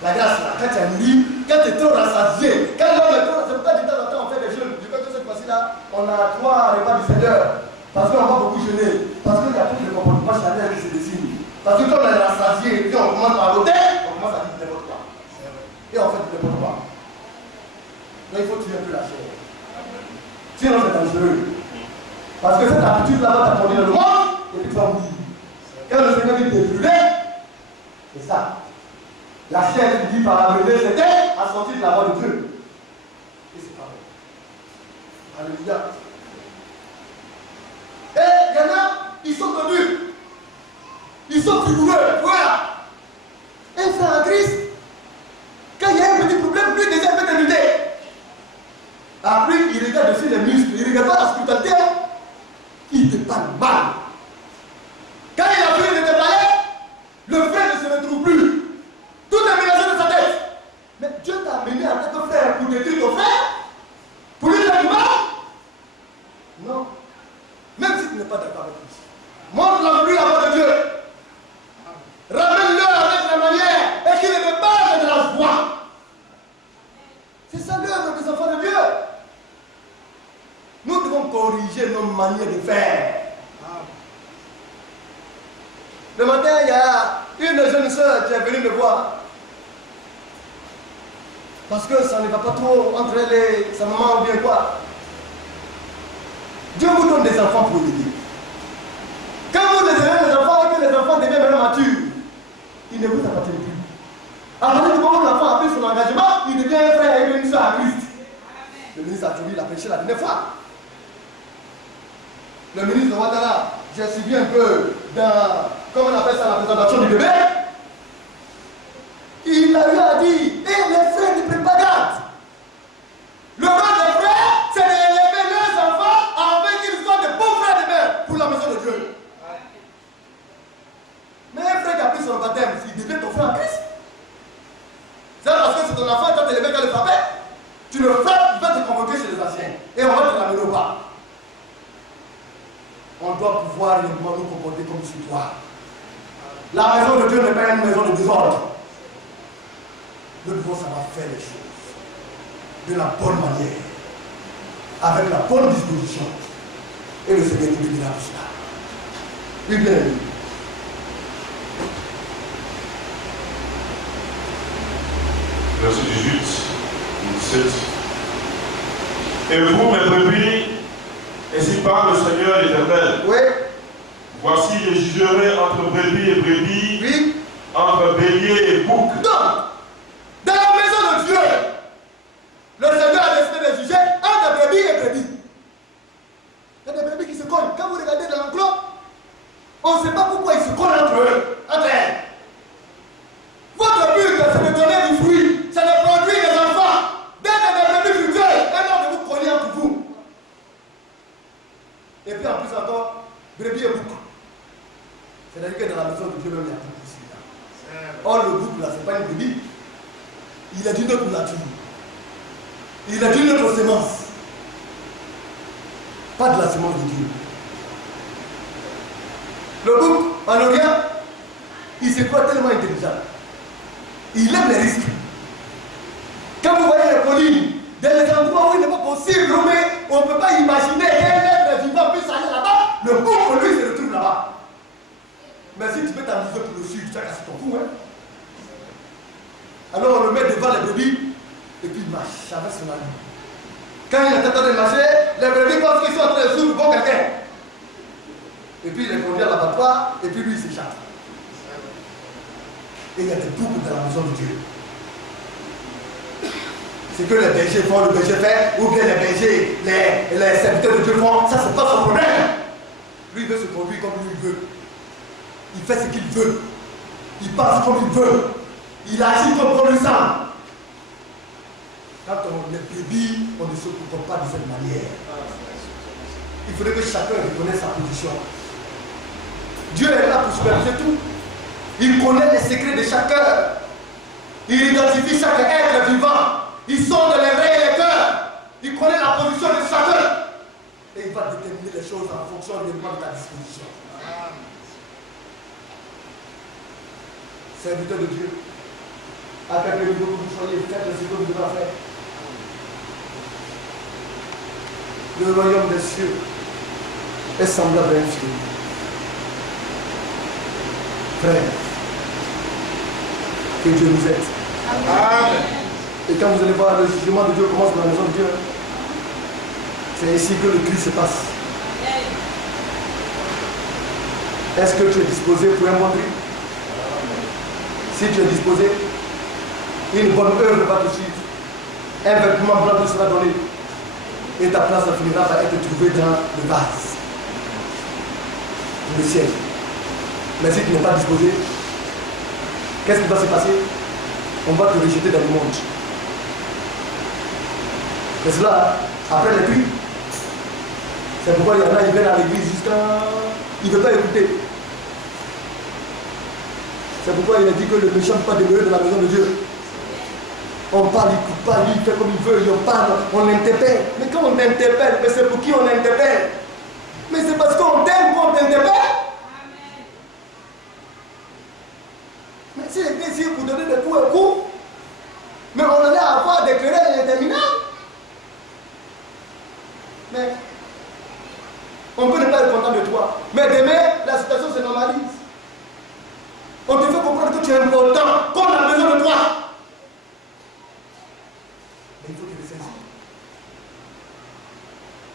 La grâce là, quand tu as lu, quand tu es trop rassasié, quand l'homme est trop, c'est pourquoi de temps en temps on fait des jeûnes. Je crois que cette fois-ci là, on a 3 repas du Seigneur. Parce qu'on va beaucoup jeûner. Parce qu'il y a plus de comportement charnel qui se dessine. Parce que quand on est rassasié, puis on commence par l'autel, on commence à dire n'importe quoi. Et on fait n'importe quoi. Donc il faut tuer un peu la chair. Sinon c'est dangereux. Parce que cette habitude là va t'apporter dans le monde, et puis tu vas mourir. Quand le Seigneur dit de brûler, c'est ça. La chair qui dit par la brûler, c'était à sortir de la voie de Dieu. Et c'est pas bon. Alléluia. Et il y en a, ils sont connus. Ils sont rigoureux. Voilà. Un frère en Christ, quand il y a un petit problème, lui déjà fait des lutter. Après, il regarde dessus les muscles, il ne regarde pas la spiritualité. Il te parle mal. Quand il a fini de te parler, le frère ne se retrouve plus. Tout est mélangé dans sa tête. Mais Dieu t'a amené à être frère pour détruire ton frère? Pour lui faire du mal? Non. Même si tu n'es pas d'accord avec lui. Montre-lui la voie de Dieu. Ramène-le avec la manière et qu'il ne me parle de la joie. C'est ça l'œuvre des enfants de Dieu. Nous devons corriger nos manières de faire. Le matin, il y a une jeune soeur qui est venue me voir. Parce que ça ne va pas trop entre elle et sa maman ou bien quoi. Dieu vous donne des enfants pour l'aider. Quand vous désirez les enfants et que les enfants deviennent maintenant matures, ils ne vous appartiennent plus. À partir du moment où l'enfant a pris son engagement, il devient un frère et une soeur à Christ. Le ministre a dit, il a prêché la dernière fois. Le ministre de Ouattara, j'ai suivi un peu dans, comment on appelle ça, la présentation du bébé. Il a eu à dire, et les frères ne prennent pas garde. Le rôle des frères, c'est d'élever leurs enfants afin qu'ils soient de bons frères et mères pour la maison de Dieu. Mais un frère qui a pris son baptême, il devient ton frère en Christ. C'est parce que c'est ton enfant, quand tu es élevé, quand il frappait, tu le frappes, il va te convoquer chez les anciens. Et on va te l'amener au bas. On doit pouvoir nous comporter comme sur toi. La maison de Dieu n'est pas une maison de désordre. Nous devons savoir faire les choses de la bonne manière, avec la bonne disposition. Et le Seigneur nous bénira pour cela. Oui, bien aimé. Verset 18, 17. Et vous, mes brebis, ainsi parle le Seigneur l'Éternel. Oui. Voici, je jugerai entre brebis et brebis, Oui. entre bélier et bouc. Donc, dans la maison de Dieu, le Seigneur a décidé de juger entre brebis et brebis. Il est d'une autre nature. Il est d'une autre semence. Pas de la semence de Dieu. Le bouc, en Orient, il se croit tellement intelligent. Il aime les risques. Quand vous voyez les collines, dans les endroits où il n'est pas possible, mais on ne peut pas imaginer qu'un être vivant puisse aller là-bas, le bouc, pour lui, se retrouve là-bas. Mais si tu peux t'amuser pour le suivre, tu as cassé ton cou, hein. Alors on le met devant les brebis, et puis il marche avec son ami. Quand il est en train de marcher, les brebis pensent qu'ils sont en train de suivre bon quelqu'un. Et puis il les conduit à l'abattoir, et puis lui il s'échappe. Et il y a des boucles dans la maison de Dieu. Ce que les bergers font, le berger fait, ou bien les bergers, les serviteurs de Dieu font, ça c'est pas son problème. Lui il veut se conduire comme lui il veut. Il fait ce qu'il veut. Il pense comme il veut. Il agit comme on le sent. Quand on est bébé, on ne se comporte pas de cette manière. Il faudrait que chacun reconnaisse sa position. Dieu est là pour superviser tout. Il connaît les secrets de chacun. Il identifie chaque être vivant. Il sonde les reins et les cœurs. Il connaît la position de chacun. Et il va déterminer les choses en fonction de ta disposition. Serviteur de Dieu, à quelque niveau que vous soyez, faites ce que vous devez faire. Le royaume des cieux est semblable à un filet. Frère, que Dieu nous aide. Amen. Et quand vous allez voir le jugement de Dieu commence dans la maison de Dieu, c'est ici que le Christ se passe. Est-ce que tu es disposé pour un bon prix? Si tu es disposé, une bonne œuvre va te suivre. Un vêtement blanc te sera donné. Et ta place finira par être trouvée dans le vase. Le ciel. Mais si tu n'es pas disposé, qu'est-ce qui va se passer? On va te rejeter dans le monde. C'est cela, après les pluies. C'est pourquoi il y en a, ils viennent à l'église jusqu'à... Il ne veut pas écouter. C'est pourquoi il a dit que le méchant ne peut pas demeurer dans la maison de Dieu. On parle, il ne coupe pas, lui, il fait comme il veut, on parle, on l'interpelle. Mais quand on interpelle, mais c'est pour qui on interpelle? Mais c'est parce qu'on t'aime qu'on t'interpelle. Mais si l'église ici pour donner des coups et coups, mais on allait avoir des querelles interminables. Mais on peut ne pas être content de toi. Mais demain, la situation se normalise. On te fait comprendre que tu es important, qu'on a besoin de toi. Mais il faut que tu le saisisses.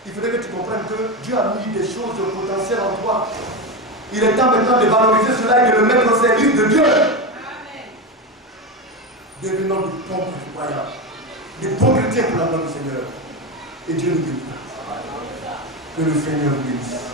Il faudrait que tu comprennes que Dieu a mis des choses potentielles en toi. Il est temps maintenant de valoriser cela et de le mettre au service de Dieu. Amen. Devenons de bons croyants, de bons chrétiens pour la gloire du Seigneur. Et Dieu nous bénisse. Que le Seigneur nous bénisse.